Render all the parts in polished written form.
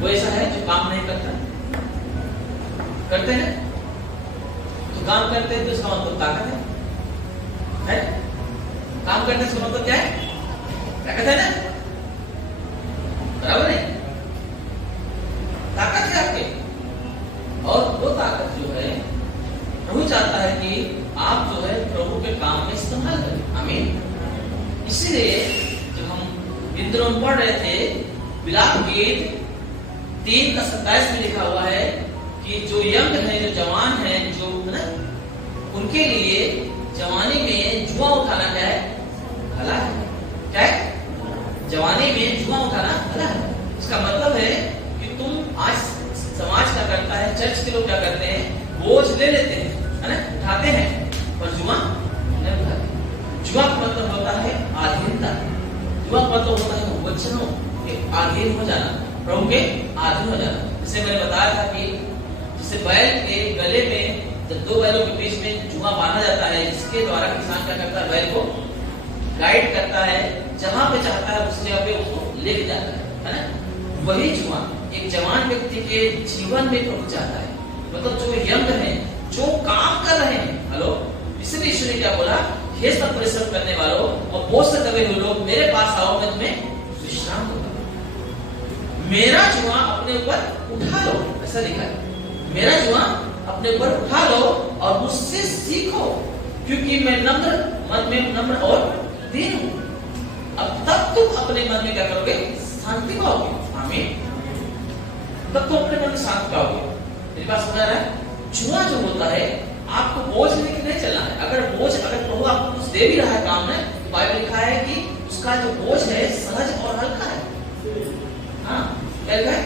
वो ऐसा है जो काम नहीं करता, करते हैं तो काम करते हैं तो इसका मतलब ताकत है? काम करने से मतलब क्या है? ताकत है ना, बराबर है, ताकत है आपके। और वो ताकत जो है प्रभु चाहता है कि आप जो है प्रभु के काम में इस्तेमाल करें। आमीन। इसीलिए जब हम इन दिनों पढ़ रहे थे विलाप गीत 3:27 में लिखा हुआ है कि जो यंग है, जो जवान है, जो है ना, उनके लिए जवानी में जुआ उठाना क्या है? भला है। क्या है? जवानी में जुआ उठाना भला है। इसका मतलब है कि तुम आज समाज क्या करता है, चर्च के लोग क्या करते हैं, बोझ ले लेते हैं, है ना, उठाते हैं, पर जुआ नहीं उठाते। जुआ का मतलब होता है अधीनता। जुआ का मतलब होता है वचनों के अधीन हो जाना, प्रभु के अधीन हो जाना। जैसे मैंने बताया था कि जैसे बैल के गले में जब दो बैलों के बीच में जुआ बांधा जाता है, जिसके द्वारा किसान क्या करता है, बैल को गाइड करता है, जहां पे चाहता है उस जगह पे उसको लेके जाता है ना। वही जुआ एक जवान व्यक्ति के जीवन में प्रभु चाहता है। मतलब जो यंग है, जो काम कर रहे हैं, हेलो, इसलिए यीशु ने क्या बोला, हे सब परिश्रम करने वालों और बोझ से दबे हुए लोग मेरे पास आओ, मैं तुम्हें विश्राम दूंगा। मेरा जुआ अपने ऊपर उठा लो, ऐसा लिखा है। मेरा जुआ अपने ऊपर उठा लो और मुझसे सीखो, क्योंकि मैं नम्र मन में नम्र और दीन हूं। अब तब तुम अपने मन में क्या करोगे? शांति पाओगे। आमीन। तब तुम अपने मन में शांति पाओगे। मेरी बात समझ रहा है? जुआ जो होता है आपको बोझ लेके नहीं चलना है। अगर प्रभु आपको कुछ दे भी रहा है काम में, तो बाइबल लिखा है कि उसका जो बोझ है सहज और हल्का है। हाँ, क्या लिखा है?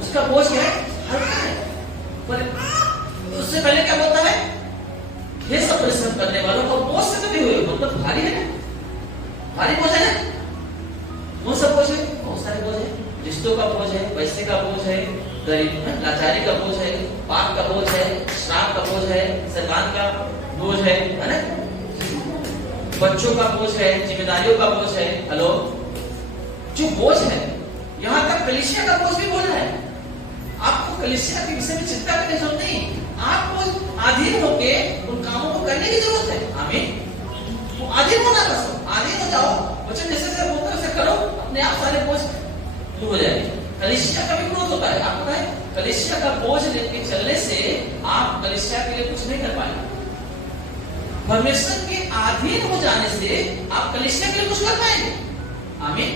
उसका बोझ क्या है? हल्का है। पर उससे पहले क्या बोलता है? हे सब परिश्रम करने वालों को बोझ से दबे हुए, मतलब भारी है ना, भारी बोझ है ना। कौन सा बोझ है? बहुत सारे बोझ है। रिश्तों का बोझ है, पैसे का बोझ है, लाचारी का बोझ है, पाप का बोझ है, श्राप का बोझ है, शैतान का बोझ है ना, बच्चों का बोझ है, जिम्मेदारियों का बोझ है। हेलो, जो बोझ है, यहाँ तक कलीसिया का बोझ भी बोल रहा है। आपको कलीसिया के विषय में चिंता करने की जरूरत नहीं। आपको अधीन होके उन कामों को करने की जरूरत है। आमीन। तो अधीन होना, बस अधीन हो जाओ, वचन जैसे जैसे बोलते हैं वैसे करो, अपने आप सारे बोझ दूर हो जाएंगे। कलीसिया का भी ग्रोथ होता है। आपको पता है, कलीसिया का बोझ लेके चलने से आप कलीसिया के लिए कुछ नहीं कर पाएंगे। परमेश्वर के अधीन हो जाने से आप कलीसिया के लिए कुछ कर पाएंगे। आमीन।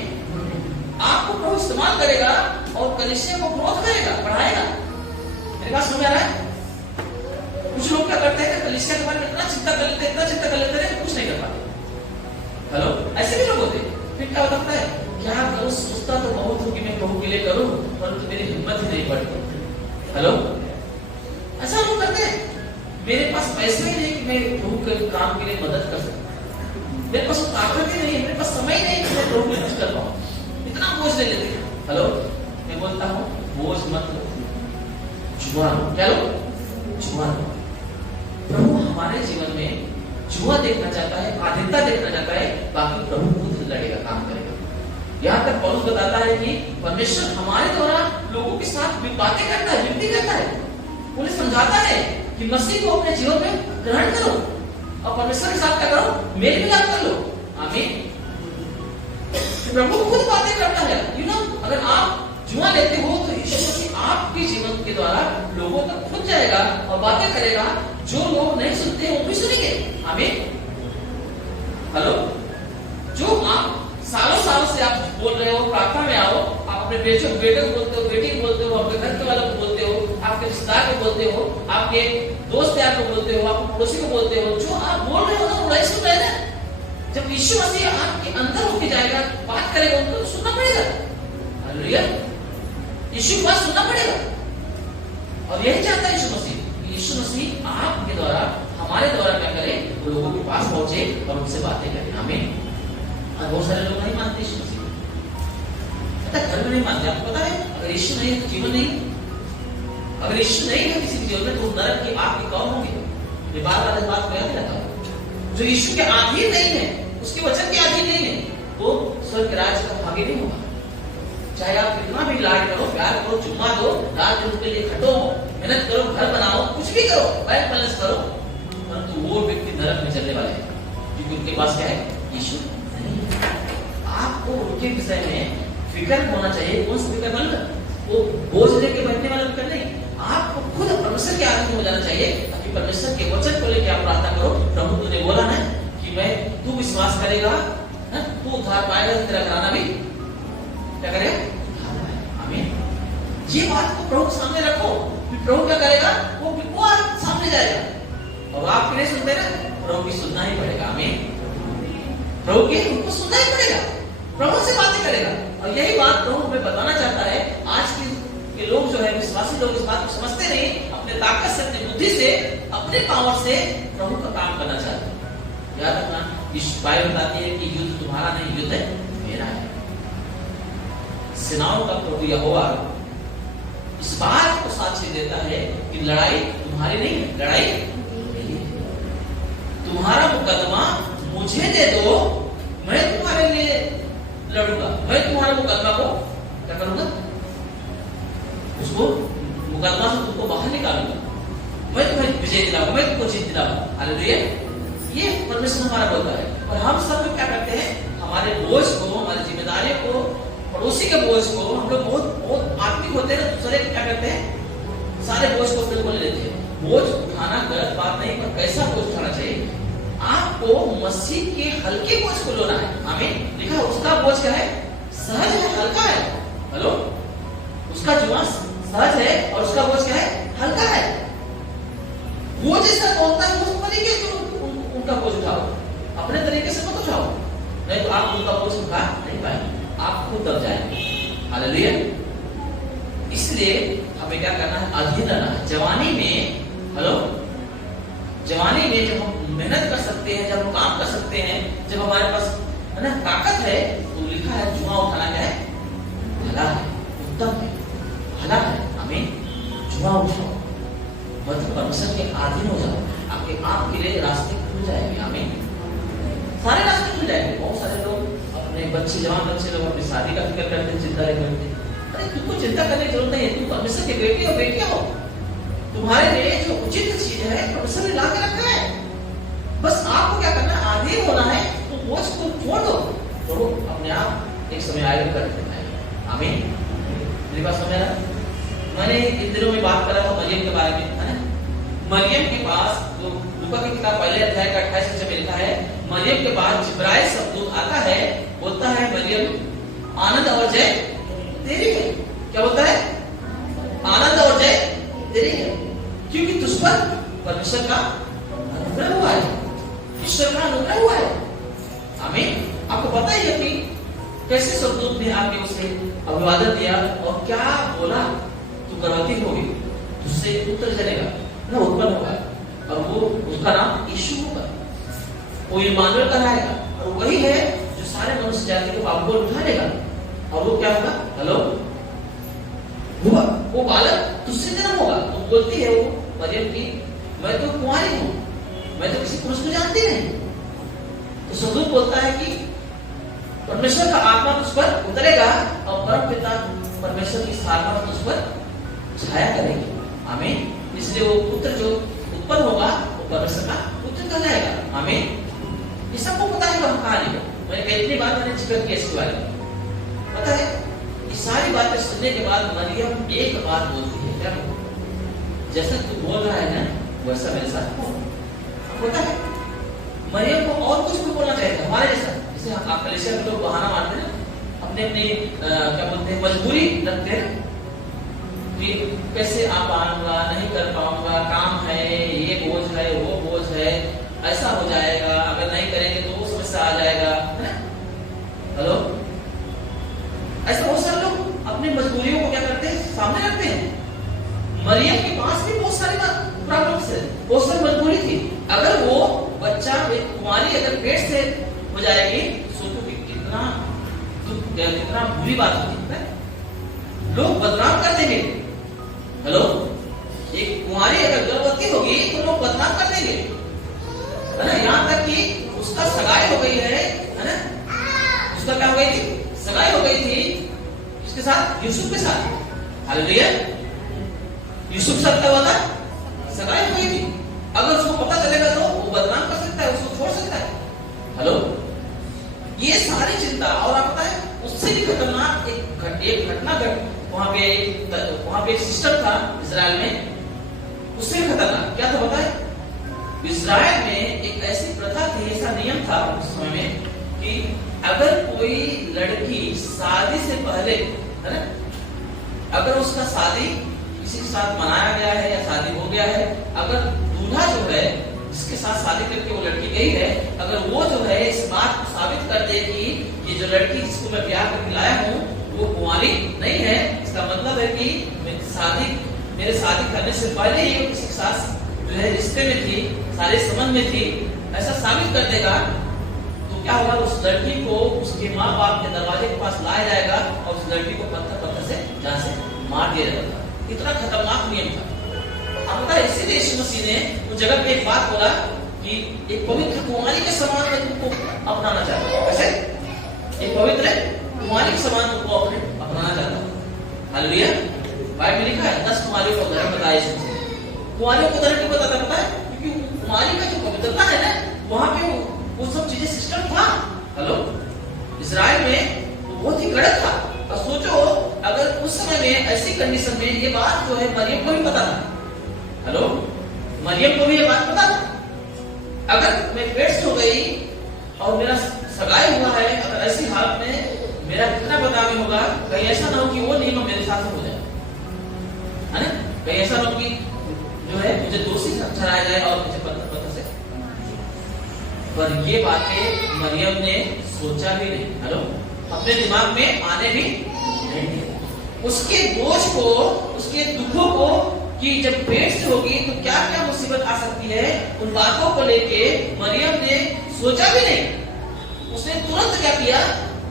आपको प्रभु इस्तेमाल करेगा और कलीसिया को ग्रोथ करेगा, बढ़ाएगा। मेरी बात समझ आ रहा है? कुछ लोग क्या करते हैं, कलीसिया के बारे में इतना चिंता कर लेते, इतना चिंता कर लेते हैं, कुछ नहीं कर पाते। हेलो, ऐसे भी लोग होते हैं। फिर क्या होता है, क्या करूं, सोचता तो बहुत हूं कि मैं प्रभु के लिए करूं, परंतु मेरी हिम्मत ही नहीं पड़ती। हेलो, ऐसा लोग करते हैं। मेरे पास पैसे ही नहीं कि मैं प्रभु के काम के लिए मदद कर सकूं, मेरे पास ताकत ही नहीं है, मेरे पास समय नहीं कि मैं प्रभु के लिए कुछ कर पाऊं, इतना बोझ ले लेते हैं। हेलो, मैं बोलता हूं बोझ मत लो, जुआ लो। क्या लो? जुआ लो। प्रभु हमारे जीवन में जुआ देखना चाहता है, आधीनता देखना चाहता है, बाकी प्रभु खुद लड़ेगा, काम करेगा। यहाँ तक पौलुस बताता है कि परमेश्वर हमारे द्वारा लोगों के साथ बातें करता है, विनती करता है। उन्हें समझाता है कि मसीह को अपने जीवन में ग्रहण करो और परमेश्वर के साथ क्या करो, मेल मिलाप कर लो। आमीन। प्रभु खुद बातें करता है। अगर आप जुआ लेते हो तो यीशु मसीह आपके जीवन के द्वारा लोगों तक खुद जाएगा और बातें करेगा। जो लोग नहीं सुनते वो भी सुनेंगे। आमीन। हेलो, जो आप सालों सालों से आप बोल रहे हो, प्रार्थना में आओ, आप अपने बेटे को बोलते हो, बेटी को बोलते हो, अपने घर के वालों को बोलते हो, आपके रिश्तेदार को बोलते हो, आपके दोस्त यार को बोलते हो, आप पड़ोसी को बोलते हो, जो आप बोल रहे हो ना वो नहीं सुन रहे ना। जब यीशु मसीह आपके अंदर होके जाएगा, बात करेगा, उनको तो सुनना पड़ेगा। हालेलुया। यीशु की बात सुनना पड़ेगा। और यही चाहता है यीशु मसीह। यीशु मसीह आपके द्वारा, हमारे द्वारा क्या करे, लोगों के पास पहुंचे और उनसे बातें करें। आमीन। और बहुत सारे लोग नहीं मानते यीशु मसीह, घर में नहीं मानते। आपको पता है, अगर यीशु नहीं है तो जीवन नहीं। अगर यीशु नहीं है किसी के जीवन में तो नरक की आग के कौन होंगे? ये बार-बार इस बात को याद रखता हूं। जो यीशु के अधीन नहीं है, उसके वचन के अधीन नहीं है, वो स्वर्ग के राज्य का भागी नहीं होगा। चाहे आप कितना भी लाड करो, प्यार करो, चुम्मा दो, रात दिन उसके लिए खटो, मेहनत करो, घर बनाओ, कुछ भी करो, बैंक बैलेंस करो, परंतु वो व्यक्ति नरक में चलने वाले हैं, क्योंकि उनके पास क्या है? यीशु नहीं है। आपको उनके विषय में फिक्र होना चाहिए। कौन सा फिक्र? मतलब वो बोझ लेके बैठने वाला फिक्र नहीं, आपको खुद परमेश्वर के आधीन हो जाना चाहिए, ताकि परमेश्वर के वचन को लेकर आप प्रार्थना करो। प्रभु तूने बोला ना कि मैं, तू विश्वास करेगा तू उद्धार पाएगा, तेरा कराना भी क्या करेगा? आमीन। ये बात को प्रभु के सामने रखो, प्रभु क्या करेगा? वो सामने जाएगा। और आप नहीं सुनते ना, प्रभु की सुनना ही पड़ेगा। आमीन। प्रभु की उनको सुनना ही पड़ेगा, प्रभु से बातें करेगा। और यही बात प्रभु हमें बताना चाहता है। आज के लोग जो है, विश्वासी लोग इस बात को समझते नहीं, अपने ताकत से, अपनी बुद्धि से, अपने पावर से प्रभु का काम करना चाहते हैं। याद रखना, बाइबल बताती है कि युद्ध तुम्हारा नहीं, युद्ध मेरा है। सेनाओं का प्रभु यहोवा इस बात को साक्षी देता है कि लड़ाई तुम्हारी नहीं है, लड़ाई मेरी है। तुम्हारा मुकदमा मुझे दे दो, मैं तुम्हारे लिए लड़ूंगा, मैं तुम्हारे मुकदमा को क्या करूंगा? उसको मुकदमा से तुमको बाहर निकालूंगा, मैं तुम्हें विजय दिलाऊंगा, मैं तुमको जीत दिलाऊंगा। हालेलुया। ये परमेश्वर हमारा बोलता है। और हम सब लोग क्या करते हैं? हमारे बोझ को, हमारी जिम्मेदारियों को, पड़ोसी के बोझ को, हम लोग बहुत आत्मिक होते हैं, दूसरे क्या करते हैं? सारे बोझ को अपने को ले लेते हैं। बोझ उठाना गलत बात नहीं, पर कैसा बोझ उठाना चाहिए? आपको मसीह के हल्के बोझ को लेना है। आमीन। लिखा उसका बोझ क्या है? सहज है, हल्का है। हेलो, उसका जुआ सहज है और उसका बोझ क्या है? हल्का है। वो जैसा बोलता है उस तरीके से उनका बोझ उठाओ, अपने तरीके से मत उठाओ, नहीं तो आप उनका बोझ उठा नहीं पाएंगे, आप खुद दब जाएंगे। हालेलुया। इसलिए हमें क्या करना है? अधीन रहना है। जवानी में, हेलो, जवानी में जब हम मेहनत कर सकते हैं, जब हम काम कर सकते हैं, जब हमारे पास है ना ताकत है, तो लिखा है जुआ उठाना क्या है? भला है, उत्तम है, भला है। आमीन। जुआ उठाओ, मतलब परमेश्वर के अधीन हो जाओ, आपके लिए रास्ते खुल जाएंगे। आमीन। सारे रास्ते खुल जाएंगे। बहुत सारे लोग अपने बच्चे, जवान बच्चे लोग अपनी शादी का फिक्र करते हैं, चिंता करते हैं। अरे तुमको चिंता करने की जरूरत नहीं है, तुम परमेश्वर के बेटे हो, बेटियां हो। तुम्हारे लिए जो उचित चीज है परमेश्वर ने ला के रखा है, बस आपको क्या करना है? अधीन होना है। तो बोझ को छोड़ दो, तो अपने आप एक समय आएगा कर देना है। आमीन। मेरी बात समझ रहा? मैंने इन दिनों में बात करा था मरियम के बारे में, है ना? मरियम के पास, जो लूका की किताब पहले अध्याय का 28 से लिखा है, मरियम के पास जिब्राइल शब्द आता है, बोलता है मरियम आनंद और जय तेरी है। क्या बोलता है? आनंद और जय तेरी है, क्योंकि तुझ पर परमेश्वर का अनुग्रह हुआ है, ईश्वर का अनुग्रह हुआ है। आमीन। आपको पता ही है कि कैसे स्वर्गदूत ने आके उसे अभिवादन दिया और क्या बोला? तू गर्भवती होगी, तुझसे पुत्र जनेगा, ना उत्पन्न होगा, और वो उसका नाम यीशु होगा, वो इम्मानुएल कहलाएगा। और वही है जो सारे मनुष्य जाति के पापों को उठा लेगा। और वो क्या होगा? हेलो, हुआ वो बालक तुझसे जन्म होगा। तो बोलती है वो मरियम की, मैं तो कुंवारी हूं, मैं तो किसी पुरुष को जानती नहीं। तो स्वर्गदूत बोलता है कि परमेश्वर का आत्मा तुझ पर उतरेगा और परम पिता परमेश्वर की साधना तुझ पर छाया करेगी। आमीन। इसलिए वो पुत्र जो उत्पन्न होगा वो परमेश्वर का पुत्र कहलाएगा। आमीन। ये सबको पता है कहानी को, मैंने कितनी बार मैंने जिक्र किया इसके बारे में, पता है? ये सारी बातें सुनने के बाद मरियम एक बात बोलती है, क्या? जैसा तू बोल रहा है ना, वैसा मेरे साथ होता है। मरियम को और कुछ भी बोलना चाहिए हमारे जैसा, जैसे आप कलीसिया के लोग बहाना मारते हैं, अपने क्या बोलते हैं, मजबूरी रखते हैं कि कैसे आ पाऊंगा, नहीं कर पाऊंगा, काम है, ये बोझ है, वो बोझ है, ऐसा हो जाएगा, अगर नहीं करेंगे तो वो समस्या आ जाएगा। हेलो, ऐसा बहुत सारे लोग अपनी मजबूरियों को क्या करते हैं? सामने रखते हैं। मरियम के पास भी बहुत सारी प्रॉब्लम्स है, बहुत सारी मजबूरी थी। अगर वो बच्चा कुंवारी अगर पेट से हो जाएगी, सोचो कि कितना बुरी बात होती है, लोग बदनाम कर देंगे। हेलो, एक कुंवारी अगर गर्भवती होगी तो लोग बदनाम कर देंगे, है ना? यहाँ तक कि उसका सगाई हो गई है ना? उसका क्या हो गई थी? सगाई हो गई थी। किसके साथ? यूसुफ के साथ। हालेलुया। यूसुफ साथ क्या हुआ था? सगाई हुई थी। अगर उसको पता चलेगा तो वो बदनाम कर सकता है, उसको छोड़ सकता है। हेलो, ये सारी चिंता। और आप पता है उससे भी खतरनाक एक घटना वहां पे एक सिस्टम था इजराइल में, उससे भी खतरनाक क्या था पता है? इजराइल में एक ऐसी प्रथा थी, ऐसा नियम था उस समय में कि अगर कोई लड़की शादी से पहले, है ना, अगर उसका शादी किसी के साथ मनाया गया है या शादी हो गया है, अगर दूल्हा जो है जिसके साथ शादी करके वो लड़की गई है, अगर वो जो है इस बात को साबित कर दे कि ये जो लड़की जिसको मैं ब्याह करके लाया हूँ वो कुंवारी नहीं है, इसका मतलब है कि मेरे शादी करने से पहले ही वो किसी के साथ जो है रिश्ते में थी, सारे संबंध में थी, ऐसा साबित कर देगा, तो क्या होगा? उस लड़की को उसके माँ बाप के दरवाजे के पास लाया जाएगा और उस लड़की को पत्थर से जहाँ से मार दिया जाएगा। इतना खतरनाक नियम था। आप पता है इसीलिए यीशु मसीह ने उस जगह पे एक बात बोला कि एक पवित्र कुंवारी के समान मैं तुमको अपनाना चाहता हूँ। कैसे? एक पवित्र कुंवारी के समान तुमको अपनाना चाहता हूँ। हालेलुया। बाइबल में लिखा है 10 कुंवारियों का उदाहरण बताया यीशु मसीह। कुंवारियों को उदाहरण क्यों बताता पता है? क्योंकि कुंवारी का जो पवित्रता है ना, वहां पे वो सब चीजें सिस्टम था। हेलो, इजराइल में बहुत ही कड़क था। और सोचो अगर उस समय में ऐसी कंडीशन में ये बात जो है मरियम को भी पता था। हेलो, मरियम को भी ये बात पता था। अगर मैं पेट से हो गई और मेरा सगाई हुआ है, अगर ऐसी हालत में मेरा कितना बदनामी होगा, कहीं ऐसा ना हो कि वो नियम मेरे साथ हो जाए, है ना? कहीं ऐसा ना हो कि जो है मुझे दोषी ठहराया जाए और मुझे पत्थर से। पर ये बातें मरियम ने सोचा भी नहीं। हेलो, अपने दिमाग में आने भी नहीं दिया। उसके बोझ को, उसके दुखों को कि जब पेट से होगी तो क्या क्या मुसीबत आ सकती है, उन बातों को लेके मरियम ने सोचा भी नहीं। उसने तुरंत क्या किया?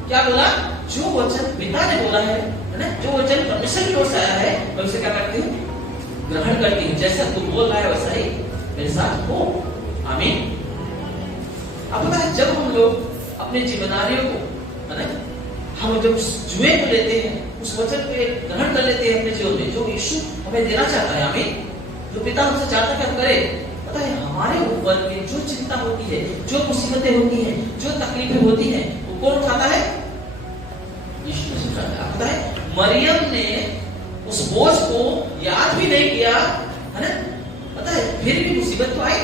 क्या बोला? जो वचन पिता ने बोला है ना, जो वचन परमेश्वर की ओर से आया है, मैं उसे क्या करती हूँ? ग्रहण करती हूँ। जैसा तू बोल रहा है वैसा ही मेरे साथ हो। आमीन। अब पता है जब हम लोग अपने जीवनारियों को, है ना, हम जब जुए को लेते हैं, उस वचन पे ग्रहण कर लेते हैं अपने जीवन में, जो यीशु हमें देना चाहता है, आमीन, जो पिता हमसे चाहता है हम करें, पता है हमारे ऊपर में जो चिंता होती है, जो मुसीबतें होती हैं, जो तकलीफें होती हैं, वो कौन उठाता है? यीशु मसीह उठाता है। पता है मरियम ने उस बोझ को याद भी नहीं किया, है ना, पता है फिर भी मुसीबत तो आई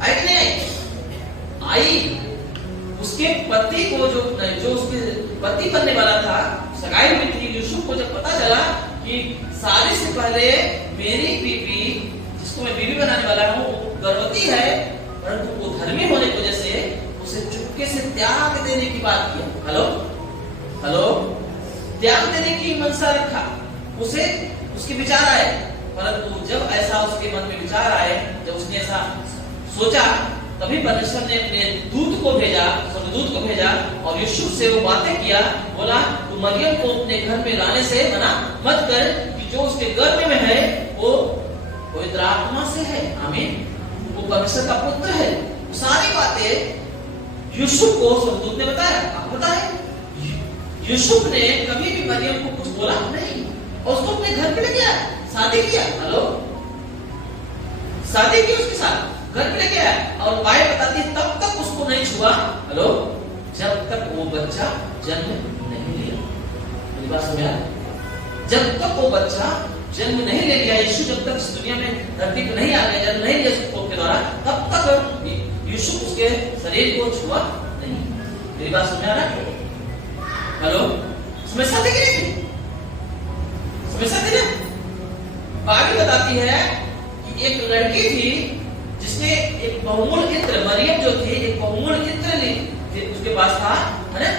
कि नहीं आई? उसके पति को जो उसके पति बनने वाला था, सगाई हुई थी, यूसुफ को जब पता चला कि शादी से पहले मेरी बीवी, जिसको मैं बीवी बनाने वाला हूँ, वो गर्भवती है, परंतु वो धर्मी होने की वजह से उसे चुपके से त्याग देने की बात किया। हेलो, त्याग देने की मनसा रखा, उसे उसके विचार आए, परंतु जब ऐसा उसके मन में विचार आए, जब उसने ऐसा सोचा, तभी परमेश्वर ने अपने दूत को भेजा, स्वर्गदूत को भेजा और यूसुफ से वो बातें किया। बोला तू मरियम को अपने घर में लाने से मना मत कर, कि जो उसके गर्भ में है वो पवित्र आत्मा से है। आमीन। वो परमेश्वर का पुत्र है। सारी बातें यूसुफ को स्वर्गदूत ने बताया। आपको पता है यूसुफ ने कभी भी मरियम को कुछ बोला नहीं और उसको अपने घर पे लेके आया, शादी किया। हेलो, शादी की उसके साथ, घर पे लेके आया और बाइबल बताती है तब तक उसको नहीं छुआ। हेलो, जब तक वो बच्चा जन्म नहीं लिया। मेरी बात समझ आ? जब तक वो बच्चा जन्म नहीं ले लिया, यीशु जब तक इस दुनिया में धरती पर नहीं आ गया, जन्म नहीं लिया उसके कोख के द्वारा, तब तक यीशु उसके शरीर को छुआ नहीं। मेरी बात समझ आ रहा है? हेलो, समस्या थी कि नहीं? समस्या थी ना? बाइबल बताती है कि एक लड़की थी जिसने एक बहुमूल इत्र, मरियम जो थी एक बहुमूल इत्र उसके पास था, है ना,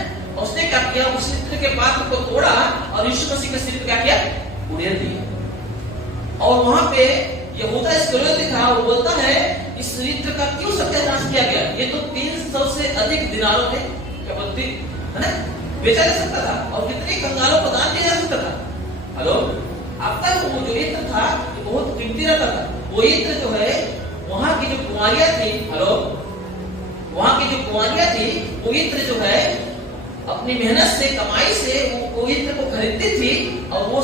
उसने क्या किया? उस इत्र के पात्र को तोड़ा और यीशु मसीह के सिर पे क्या किया? उड़ेल दिया। और वहां पे यहूदा इस्करियोती था, वो बोलता है इस इत्र का क्यों सत्यानाश किया गया? ये तो 300 से अधिक दिनारों में क्या बोलती है ना, बेचा जा सकता था और कितने कंगालों को दान दिया जा सकता था। हेलो, अब तक वो जो इत्र था ये बहुत कीमती रहता था। वो इत्र जो है वहां की जो कुंवारियां थी, हेलो, वहां की जो कुंवारियां थी, वो इत्र जो है अपनी मेहनत से, कमाई से वो इत्र को खरीदती थी और वो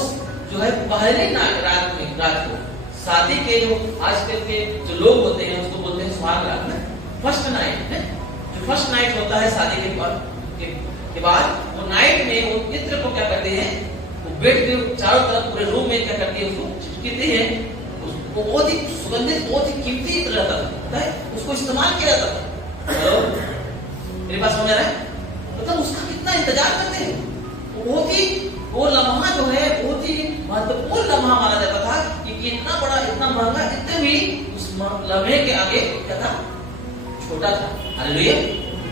जो है पहले रात को शादी के जो आजकल के जो लोग होते हैं उसको बोलते हैं सुहाग रात में, फर्स्ट नाइट है, जो फर्स्ट नाइट होता है शादी के बाद वो नाइट में वो इत्र को क्या करते हैं, वो बेड के चारों तरफ पूरे रूम में क्या करती है, उसको छिड़कते हैं। वो बहुत ही सुगंधित, बहुत ही कीमती इत्र रहता था, उसको इस्तेमाल किया जाता था। हेलो, मेरी बात समझ रहा है? मतलब उसका कितना इंतजार करते हैं, बहुत ही वो लम्हा जो है बहुत ही महत्वपूर्ण लम्हा माना जाता था कि इतना बड़ा, इतना महंगा, इतने भी उस लम्हे के आगे क्या था, छोटा था। हालेलुया।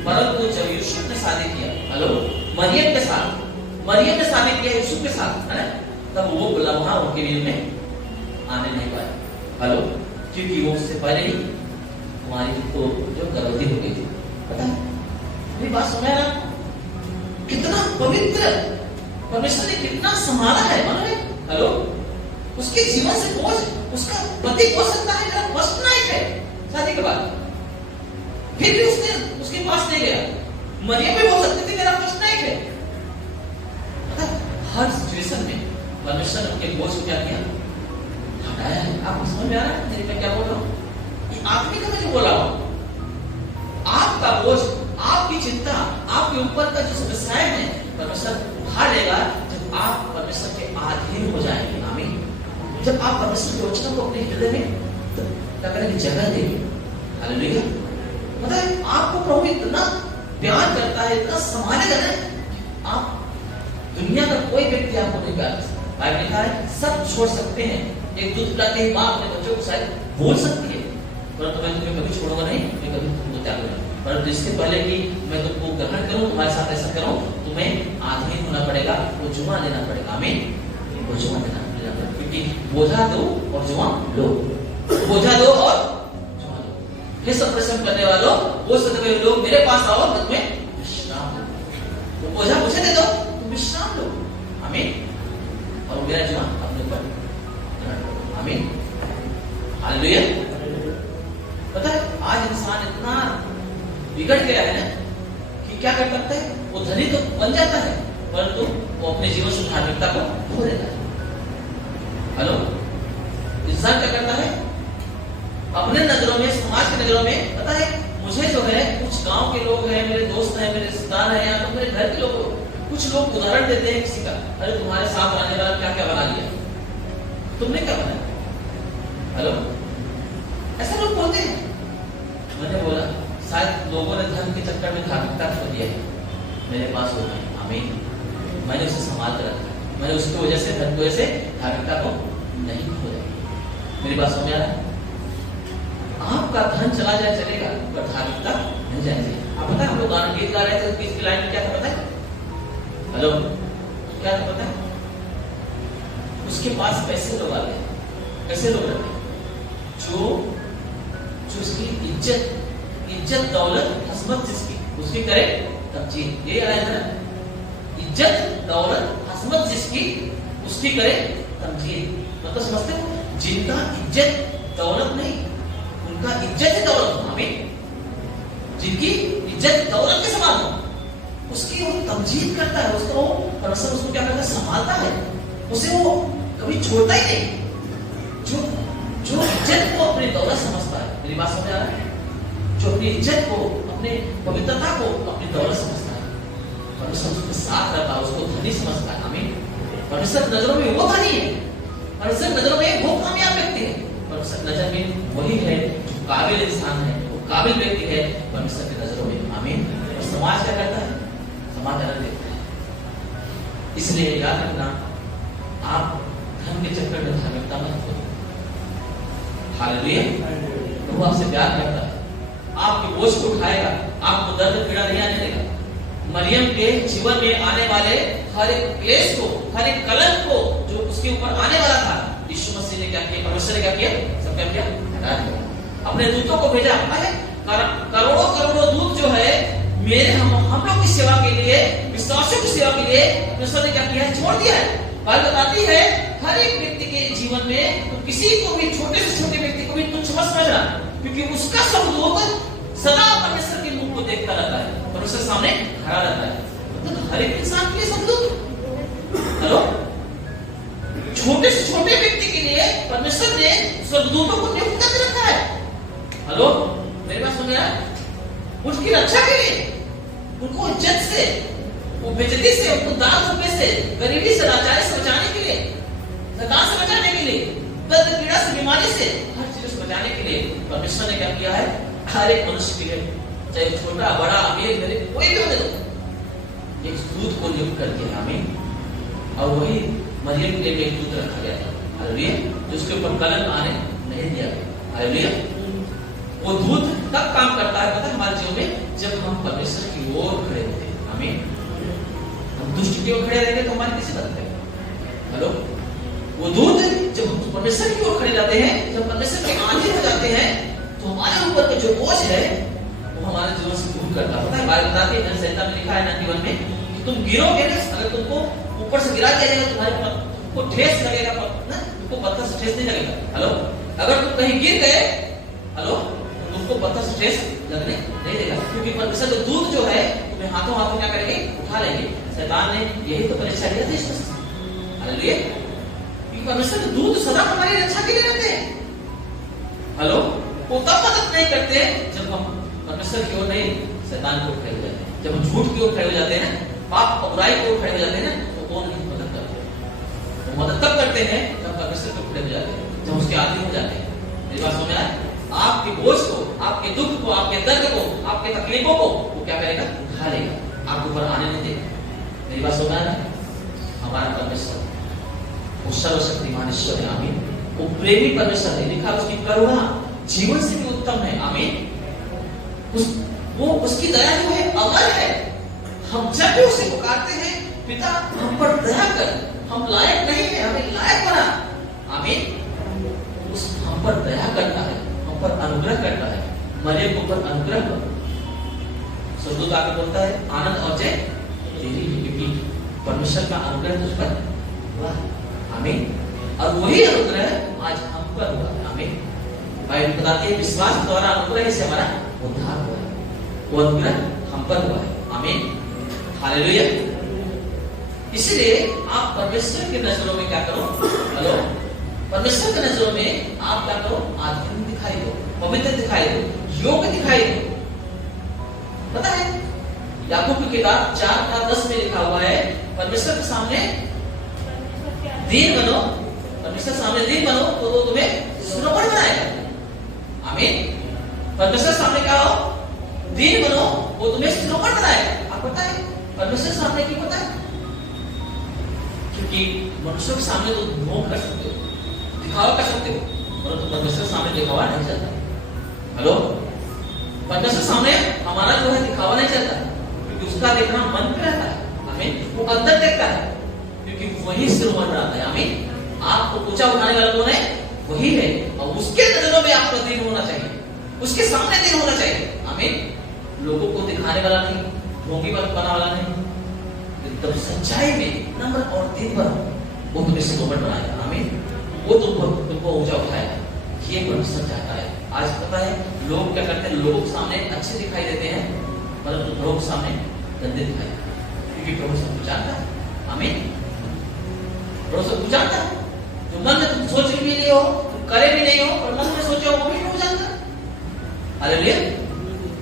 परंतु जब यूसुफ ने शादी किया, हेलो, मरियम के शादी किया यूसुफ के साथ, है ना, तब वो लम्हा उनके लिए में आने नहीं पाया। हेलो, क्योंकि वो उससे पहले ही हमारी तो जो गर्भवती हो गई थी। पता है मेरी बात समझ रहा? कितना पवित्र परमेश्वर ने कितना संभाला है, मानो है। हेलो, उसके जीवन से बोझ उसका पति हो सकता है, मेरा फर्स्ट नाइट है शादी के बाद, फिर भी उसके पास नहीं गया। मरियम भी बोल सकती थी मेरा फर्स्ट नाइट है। हर सिचुएशन में परमेश्वर ने उनके बोझ को क्या किया, हटाया है। आपको समझ में आ रहा है मैं क्या बोल रहा हूँ? आदमी का मैं बोला हूँ, आपका बोझ, आपकी चिंता, आपके ऊपर का जो समस्याएं हैं परमेश्वर उठा लेगा जब आप परमेश्वर के अधीन हो जाएंगे। आमीन। जब आप परमेश्वर के वचनों को अपने हृदय में क्या करेंगे, जगह देंगे। हालेलुया। मतलब आपको प्रभु इतना प्यार करता है, इतना संभालेगा ना, आप दुनिया का कोई व्यक्ति आपको नहीं प्यार कर सकता। बाइबल लिखा है सब छोड़ सकते हैं, एक दूध पिलाते ही माँ अपने बच्चों को शायद भूल सकती है, परंतु मैं तुम्हें कभी छोड़ूंगा नहीं, मैं कभी तुमको त्याग करूंगा। परंतु इसके पहले कि मैं तुमको ग्रहण करूं, तुम्हारे साथ ऐसा करूं, तुम्हें आधीन होना पड़ेगा, वो जुआ लेना पड़ेगा। आमीन। वो जुआ लेना पड़ेगा, क्योंकि बोझा दो और जुआ लो, बोझा दो और जुआ लो। हे सब परिश्रम करने वालों, बोझ सदे हुए लोग मेरे पास आओ, मैं तुम्हें विश्राम दूं। वो बोझा मुझे दे दो, तुम विश्राम लो। आमीन। और मेरा जुआ अपने ऊपर ग्रहण करो। आमीन। हालेलुया। पता है आज इंसान इतना बिगड़ गया है ना कि क्या कर सकता है, वो धनी तो बन जाता है परंतु वो अपने जीवन से धार्मिकता को खो देता है। हेलो, इंसान क्या करता है अपने नजरों में, समाज की नजरों में, पता है मुझे जो है कुछ गांव के लोग हैं, मेरे दोस्त हैं, मेरे रिश्तेदार हैं, या तो मेरे घर के लोग, कुछ लोग उदाहरण देते हैं किसी का, अरे तुम्हारे साथ रहने वाला क्या क्या बना लिया, तुमने क्या बनाया। हेलो, ऐसा लोग बोलते हैं। मैंने बोला शायद लोगों ने धन के चक्कर में धार्मिकता खो दिया है, मेरे पास हो गई। आमीन। मैंने उसे संभाल कर रखा, मैंने उसकी वजह से, धन की वजह से धार्मिकता को नहीं खो दिया। मेरी बात समझ आ रहा है? आपका धन चला जाए चलेगा, पर धार्मिकता नहीं जाएगी। आप पता है हम लोग गाना गीत गा रहे थे, उसकी इसकी लाइन में क्या था पता है? हेलो, क्या था पता है? उसके पास पैसे लोग आ गए, कैसे लोग रहते जो उसकी इज्जत दौलत हसमत जिसकी उसकी करे तमजीद। ये है ना, इज्जत दौलत हसमत जिसकी उसकी करे तमजीद। मतलब समझते हो, जिनका इज्जत दौलत नहीं, उनका इज्जत ही दौलत। हमें जिनकी इज्जत दौलत के समान हो, उसकी वो तमजीद करता है, उसको परमेश्वर उसको क्या करता है, संभालता है, उसे वो कभी छोड़ता ही नहीं। जो इज्जत को अपनी दौलत समझता है, मेरी बात समझ आ रहा है? जो अपनी इज्जत को, अपने पवित्रता को अपनी दौलत समझता है, परमेश्वर उसके साथ रहता है, उसको धनी समझता है। आमीन। परमेश्वर नजरों में वो धनी है, परमेश्वर नजरों में वो कामयाब व्यक्ति है, परमेश्वर नजर में वही है जो काबिल इंसान है, वो काबिल व्यक्ति है परमेश्वर की नजरों में। आमीन। और समाज क्या करता है, समाज अलग देखता है। इसलिए याद रखना, आप धन के चक्कर में धार्मिकता मत करो। हालेलुया। वो आपसे प्यार करता है, आपके बोझ को उठाएगा, आपको दर्द पीड़ा नहीं आने देगा। मरियम के जीवन में आने वाले हर एक क्लेश को, हर एक कलंक को जो उसके ऊपर आने वाला था, यीशु मसीह ने क्या किया, परमेश्वर ने क्या किया, सब क्या किया, हटा दिया। अपने दूतों को भेजा है, करोड़ों करोड़ों दूत जो है मेरे हम लोग की सेवा के लिए, विश्वासियों की सेवा के लिए परमेश्वर ने क्या किया, छोड़ दिया है। बात बताती है हर एक व्यक्ति के जीवन में, तो किसी को भी, छोटे से छोटे व्यक्ति को भी तुच्छ मत समझना, क्योंकि उसका सब दूत सदा परमेश्वर के मुख को देखता रहता है, परमेश्वर सामने खड़ा रहता है। मतलब हर एक इंसान के लिए स्वर्गदूत। हेलो, छोटे से छोटे व्यक्ति के लिए परमेश्वर ने स्वर्गदूतों को नियुक्त करके रखा है। हेलो, मेरी बात सुन रहे हैं? उसकी रक्षा के लिए, उनको इज्जत से, वो बेइज्जती से, उनको दाग धब्बे से, गरीबी से, लाचारी से बचाने के लिए, थकान से बचाने के लिए, दर्द पीड़ा से, बीमारी से, हर चीज से बचाने के लिए परमेश्वर ने क्या किया है? हर एक मनुष्य के लिए, चाहे छोटा बड़ा अमीर गरीब कोई भी हो, एक दूत को नियुक्त करके है। आमीन। और वही मरियम के लिए एक दूत रखा गया था, हालेलुया, जिसके ऊपर कलंक आने नहीं दिया गया। हालेलुया। वो दूत तब काम करता है पता है हमारे जीवन में, जब हम परमेश्वर की ओर खड़े होते हैं। आमीन। हम दुष्ट की ओर खड़े रहेंगे तो हमारी किसी बात है। हेलो, वो दूत जब हम परमेश्वर की ओर खड़े जाते हैं, जब परमेश्वर के आधीन हो जाते हैं, तो हमारे ऊपर का जो बोझ है वो हमारे जीवन से दूर करता है। पता है बाइबल बताती है, संहिता में लिखा है 91 में कि तुम गिरोगे ना, अगर तुमको ऊपर से गिरा दिया जाएगा, तुम्हारे ठेस लगेगा ना, तुमको पत्थर से ठेस नहीं लगेगा। हेलो, अगर तुम कहीं गिर गए, हेलो, तुमको पत्थर से ठेस लगने नहीं देगा, क्योंकि परमेश्वर का दूत जो है तुम्हें हाथों हाथों क्या करेंगे? उठा लेंगे। शैतान ने यही तो परीक्षा लिया था इसमें। हालेलुया। क्योंकि परमेश्वर के दूत सदा हमारी रक्षा के लिए रहते हैं। हेलो, वो तब मदद नहीं करते जब हम परमेश्वर की ओर नहीं, शैतान की ओर खड़े हो जाते हैं। जब हम झूठ की ओर खड़े हो जाते हैं ना, पाप और बुराई की ओर खड़े हो जाते हैं ना, तो वो नहीं मदद करते। वो मदद तब करते हैं जब परमेश्वर के खड़े हो जाते हैं, जब उसके आदमी हो जाते हैं। मेरी बात समझ में आए? आपके बोझ को, आपके दुख को, आपके दर्द को, आपके तकलीफों को वो क्या करेगा? उठा लेगा, आपके ऊपर आने नहीं देगा। मेरी बात समझ में आ रहा है? हमारा परमेश्वर वो सर्वशक्तिमान ईश्वर है। आमीन। वो प्रेमी परमेश्वर है, लिखा उसकी करुणा जीवन से भी उत्तम है। आमीन। वो उसकी दया जो है अमर है। हम जब भी उसे पुकारते हैं, पिता हम पर दया कर, हम लायक नहीं है, हमें लायक बना। आमीन। उस हम पर दया करता है, हम पर अनुग्रह करता है। मरियम के ऊपर अनुग्रह कर, स्वर्गदूत आके बोलता है आनंद और जय तेरी, क्योंकि परमेश्वर का अनुग्रह तुझ पर हुआ। आमीन। और वही अनुग्रह आज हम पर हुआ है। आमीन। बाइबल बताती है विश्वास द्वारा अनुग्रह से हमारा उद्धार हुआ है। वो अनुग्रह हम पर हुआ है। आमीन। हालेलुया। इसलिए आप परमेश्वर की नजरों में क्या करो? हेलो, परमेश्वर की नजरों में आप क्या करो? आध्यात्मिक दिखाई दो, पवित्र दिखाई दो, योग दिखाई दो। पता है याकूब की किताब 4:10 में लिखा हुआ है, परमेश्वर के सामने दीन बनो, परमेश्वर सामने दीन बनो तो वो तुम्हें श्रोमण बनाएगा। आमीन। परमेश्वर सामने क्या हो? दीन बनो, वो तुम्हें श्रोमण बनाएगा। आप पता है परमेश्वर सामने क्यों पता है? क्योंकि मनुष्यों के सामने तो ढोंग कर सकते हो, दिखावा कर सकते हो, परंतु परमेश्वर सामने दिखावा नहीं चलता। हेलो, परमेश्वर सामने हमारा जो है दिखावा नहीं चलता, क्योंकि उसका देखना मन पे रहता है। आमीन। वो अंदर देखता है, क्योंकि वही श्रोमण बनाता है। आमीन। आपको ऊंचा उठाने वाला कौन है? वही है, और उसके नजरों में आपका दीन होना चाहिए, उसके सामने दीन होना चाहिए। आमीन। लोगों को दिखाने वाला नहीं, ढोंगी बनाने वाला नहीं, एकदम सच्चाई में नम्र और दीन बनो, वो तुम्हें श्रोमण बनाएगा। आमीन। वो तुमको ऊंचा उठाएगा। ये परमेश्वर चाहता है। आज पता है लोग क्या करते हैं? लोगों के सामने अच्छे दिखाई देते हैं, परंतु प्रभु के सामने गंदे दिखाई देते हैं, क्योंकि प्रभु सब कुछ जानता है। आमीन। प्रभु सब कुछ जानता है। जो मन में तुम सोच भी नहीं हो, तुम करे भी नहीं हो, और मन में सोचो, वो भी प्रभु जानता है। हालेलुया।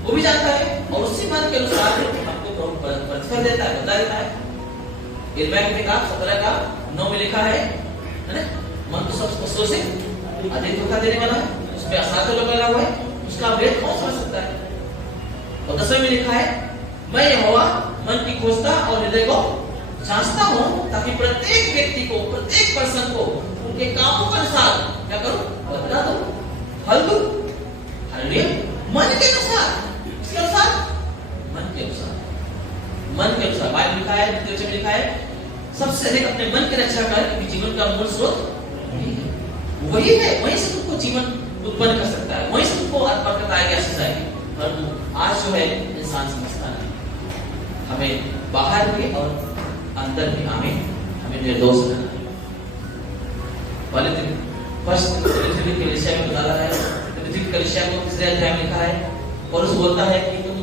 वो भी जानता है, और उसी मन के अनुसार हमको प्रभु प्रतिफल देता है, बदला देता है। यिर्मयाह की किताब 17:9 में लिखा है ना, मन तो सब वस्तुओं से अधिक धोखा देने वाला है, उसमें असाध्य लोग लगा हुआ है, उसका भेद कौन समझ सकता है? और 10वें में लिखा है, मैं यहोवा मन की खोजता और हृदय को जांचता हूं, ताकि प्रत्येक व्यक्ति को, प्रत्येक पर्सन को उनके कामों के अनुसार क्या करूं? बदला दूं, फल दूं। हालेलुया। मन के अनुसार, किसके अनुसार? मन के अनुसार, मन के अनुसार। बाइबल लिखा है, नीचे में लिखा है, सबसे अधिक अपने मन की रक्षा कर, क्योंकि जीवन का मूल स्रोत वही है, वहीं से तुमको जीवन उत्पन्न कर सकता है, वहीं से तुमको अर्पण आएगी, आशीष आएगी। परंतु आज जो है इंसान समझता नहीं। हमें बाहर भी और अंदर भी हमें निर्दोष रहना है। वाले दिन फर्स्ट कलीसिया में बता रहा है, कलीसिया को 3 अध्याय में लिखा है, और उस बोलता है कि तुम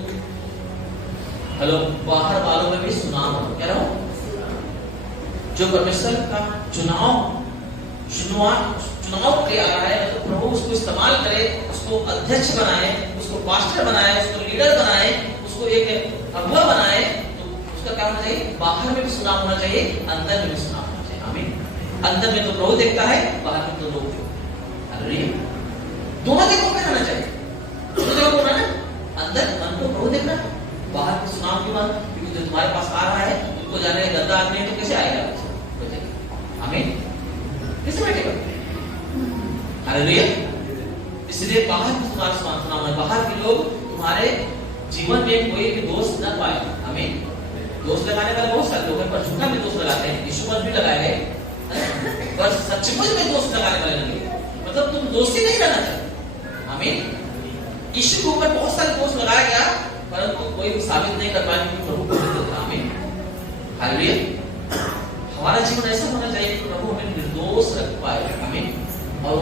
हेलो, बाहर वालों में भी सुनाम हो। कह रहा हूं, जो परमेश्वर का चुनाव किया रहा है, तो प्रभु उसको इस्तेमाल करे, उसको अध्यक्ष बनाए, उसको पास्टर बनाए, उसको लीडर बनाए, उसको एक अगुवा बनाए, तो उसका क्या होना चाहिए? बाहर में भी सुनाम होना चाहिए, अंदर में भी सुनाम होना चाहिए। आमीन। अंदर में तो प्रभु देखता है, बाहर में तो लोग देखते हैं। दोनों जगहों पे रहना चाहिए। दोनों जगह को रहना, अंदर मन को प्रभु देखना, बाहर के सुनाम की बात, क्योंकि जो तुम्हारे पास आ रहा है उनको जाने गंदा आदमी तो कैसे आएगा? आमीन। कैसे बैठेगा? हालेलुया। इसलिए बाहर की सुनाम है, बाहर के लोग तुम्हारे जीवन में कोई भी दोष न पाए। आमीन। दोष लगाने वाले बहुत सारे लोग हैं, पर झूठा भी दोष लगाते हैं। यीशु पर भी लगाए गए, पर सचमुच में दोष लगाने वाले नहीं, मतलब तुम दोषी नहीं रहना चाहिए। आमीन। यीशु के ऊपर बहुत सारे दोष लगाया गया, परंतु कोई भी साबित नहीं कर पाया कि प्रभु पवित्र था। आमीन। हालेलुया। हमारा जीवन ऐसा होना चाहिए कि प्रभु हमें निर्दोष रख पाए। आमीन। और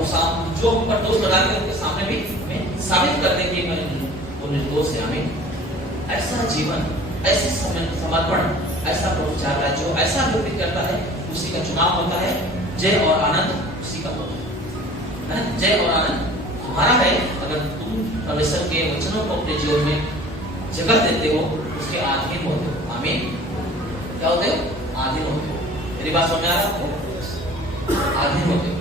जो हम पर दोष लगाते हैं उनके सामने भी हमें साबित कर दे कि मैं वो निर्दोष है। आमीन। ऐसा जीवन, ऐसे समर्पण, ऐसा प्रभु चाहता है। जो ऐसा व्यक्ति करता है उसी का चुनाव होता है, जय और आनंद उसी का होता है। जय और आनंद हमारा है अगर तुम परमेश्वर के वचनों को अपने जीवन में जगह देते हो, उसके अधीन होते हो। आमीन। क्या होते हो? अधीन होते हो। मेरी बात समझ आ रहा है? अधीन होते हो,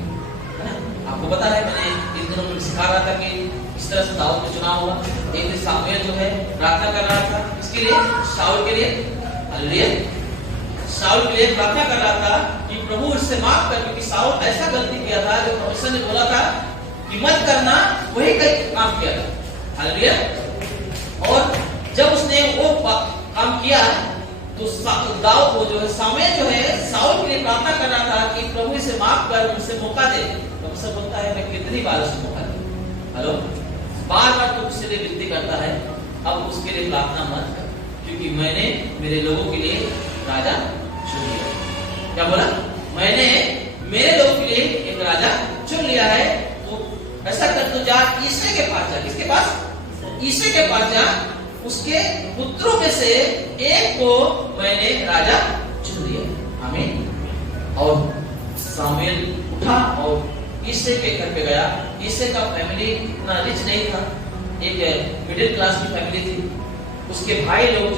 है ना? आपको पता है, मैंने इन दिनों में सिखा रहा था कि इस तरह से दाऊद का चुनाव हुआ। एक दिन सामुएल जो है प्रार्थना कर रहा था, इसके लिए, शाऊल के लिए। हालेलुया। शाऊल के लिए प्रार्थना कर रहा था कि प्रभु इससे माफ कर, क्योंकि शाऊल ऐसा गलती किया था जो परमेश्वर ने बोला था कि मत करना, वही काम किया था। हालेलुया। और जब उसने वो काम किया तो दाऊद को जो है, सामुएल जो है, शाऊल के लिए प्रार्थना कर रहा था कि प्रभु इसे माफ कर, मुझसे मौका दे। परमेश्वर बोलता है, मैं कितनी बार उसे मौका दूं? हेलो, बार-बार तो उसके लिए विनती करता है, अब उसके लिए प्रार्थना मत कर, क्योंकि मैंने मेरे लोगों के लिए राजा चुन लिया। क्या बोला? मैंने मेरे लोगों के लिए एक राजा चुन लिया है। तो ऐसा कर, तो जा ईसे के पास जा। किसके पास? ईसे के पास जा। उसके पुत्रों में से एक को मैंने राजा चुन लिया। आमीन। और सामुएल उठा और ईसे के घर पे गया। ईसे का फैमिली इतना रिच नहीं था, एक मिडिल क्लास की फैमिली थी। उसके भाई लोग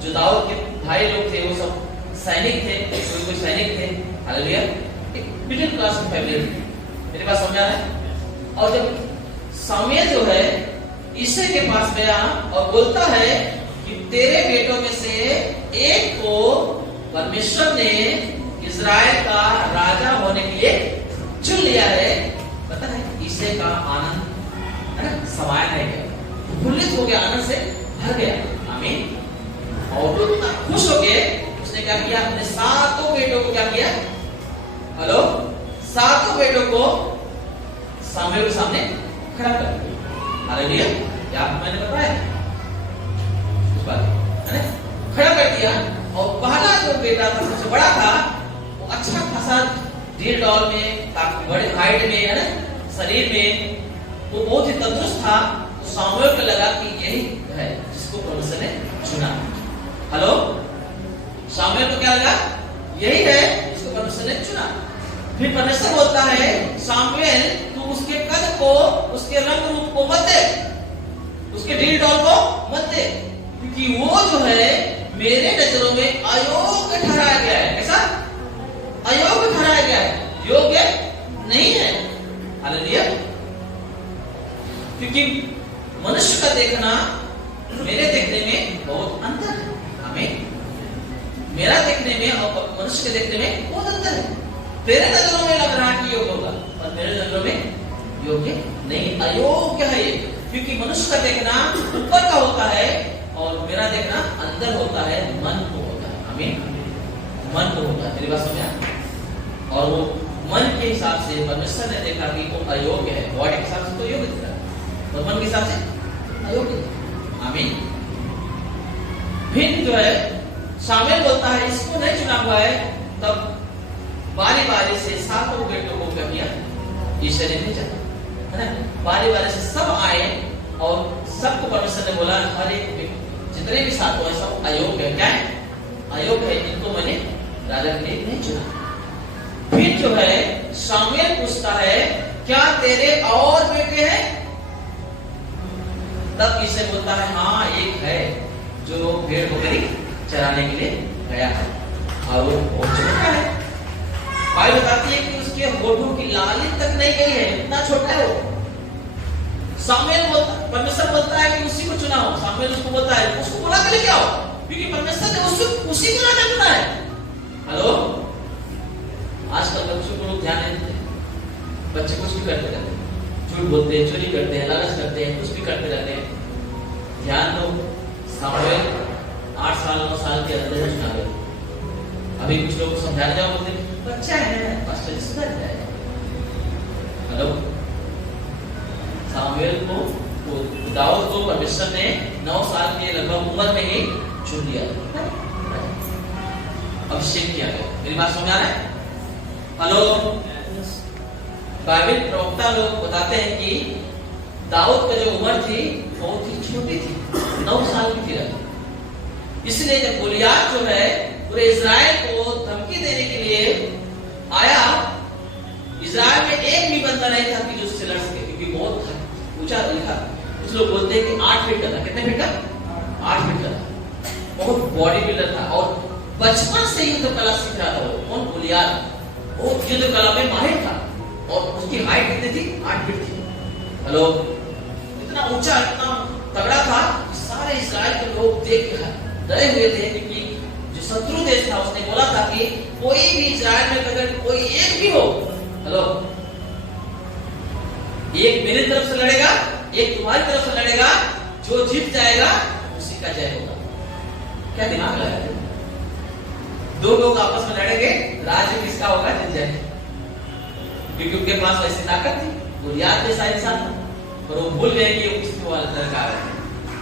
जो दाऊद के भाई लोग थे, वो सब सैनिक थे, कोई सैनिक थे। हालेलुया। एक मिडिल क्लास की फैमिली थी। मेरी बात समझ आ रहा है? और जब सामुएल जो है ईसे के पास गया और बोलता है कि तेरे बेटों में से एक को परमेश्वर ने इज़राइल का राजा होने के लिए चुन लिया है। पता है, ईसे का आनंद, है ना, समाया है, प्रफुल्लित हो गया, आनंद से भर गया। आमीन। और वो इतना खुश हो गए, उसने क्या किया? अपने सातों बेटों को क्या किया? हेलो, सातों बेटों को सामुएल के सामने खड़ा कर दिया। हालेलुया। क्या मैंने बताया उस बात, है ना? खड़ा कर दिया। और पहला जो बेटा था, सबसे बड़ा था, वो अच्छा खासा ढील डॉल में, बड़े हाइट में, है ना, शरीर में, वो बहुत ही तंदुरुस्त था। तो सामुएल को लगा कि यही है जिसको परमेश्वर ने चुना। हेलो, सामुएल को क्या लगा? यही है जिसको परमेश्वर ने चुना। फिर परमेश्वर बोलता है, सामुएल तू उसके कद को, उसके रंग रूप को मत दे, उसके ढील डॉल को मत दे, क्योंकि वो जो है मेरे नजरों में अयोग्य ठहराया गया है। कैसा? अयोग्य ठहराया गया है, योग्य नहीं है। हालेलुया। क्योंकि मनुष्य का देखना मेरे देखने में बहुत अंतर है। आमीन। मेरा देखने में और मनुष्य के देखने में बहुत अंतर है। तेरे नजरों में लग रहा है कि योग्य होगा, पर मेरे नजरों में योग्य नहीं, अयोग्य है ये। क्योंकि मनुष्य का देखना ऊपर का होता है और मेरा देखना अंदर होता है, मन को होता है। आमीन। मन को होता है। मेरी बात समझा? और वो मन के हिसाब से परमेश्वर ने देखा कि वो अयोग्य है। बॉडी के हिसाब से तो योग्य दिखा, और मन के हिसाब से अयोग्य। आमीन। फिर जो है सामुएल बोलता है, इसको नहीं चुना हुआ है। तब बारी बारी से सातों बेटों को क्या किया? ईसे ने भेजा, है ना? बारी बारी से सब आए और सबको परमेश्वर ने बोला, हर एक जितने भी सातों हैं सब अयोग्य है। क्या है? अयोग्य है, इनको मैंने राजा के लिए नहीं चुना। फिर जो है शामुएल पूछता है क्या तेरे और बेटे हैं? तब इसे बोलता है हाँ एक है जो भेड़ बकरी चराने के लिए गया है और वो बहुत छोटा है। भाई बताती है कि उसके होठों की लाली तक नहीं गई है, इतना छोटा है वो। शामुएल बोलता, परमेश्वर बोलता है कि उसी को चुना हो। शामुएल उसको बोलता है उसको बुला के लेके आओ, क्योंकि परमेश्वर ने उसी को राजा चुना है। हेलो, आजकल बच्चों को लोग ध्यान नहीं देते, बच्चे कुछ भी करते रहते हैं, झूठ बोलते हैं, चोरी करते हैं, लालच करते हैं, कुछ भी करते रहते हैं। ध्यान दो, शामुएल 8 साल 9 साल के अंदर चुना गया। अभी कुछ लोग को समझाने जाओ, बोलते बच्चा है पास्टर जी सुधर जाएगा। हेलो, शामुएल को दाऊद को परमेश्वर ने 9 साल के लगभग उम्र में ही चुन लिया, अभिषेक किया गया। मेरी बात समझ आ रहा है? हेलो, बाइबल प्रवक्ता लोग बताते हैं कि दाऊद का जो उम्र थी बहुत ही छोटी थी, 9 साल की थी। इसलिए जब गोलियात जो है पूरे इजराइल को धमकी देने के लिए आया, इजराइल में एक भी बंदा नहीं था कि जो उससे लड़ सके, क्योंकि बहुत ऊंचा लिखा। कुछ लोग बोलते हैं कि 8 फीट का था। कितने फीट का? 8 फीट का था। बहुत बॉडी बिल्डर था और बचपन से युद्ध कला सीख रहा था वो। कौन? गोलियात। वो युद्ध कला में माहिर था और उसकी हाइट कितनी थी? 8 फीट थी। हेलो, इतना ऊंचा, इतना तगड़ा था कि सारे इस्राएल के लोग देख के डरे हुए थे, क्योंकि जो शत्रु देश था उसने बोला था कि कोई भी इस्राएल में अगर कोई एक भी हो, हेलो, एक मेरी तरफ से लड़ेगा, एक तुम्हारी तरफ से लड़ेगा, जो जीत जाएगा उसी का जय होगा। क्या दिमाग लगा थे? 2 लोग आपस में लड़ेंगे, राज्य किसका होगा? जीत जाएगा, क्योंकि उनके पास वैसी ताकत थी। गोलियात जैसा इंसान था, पर वो भूल गए कि वो किसको वाला दरकार है।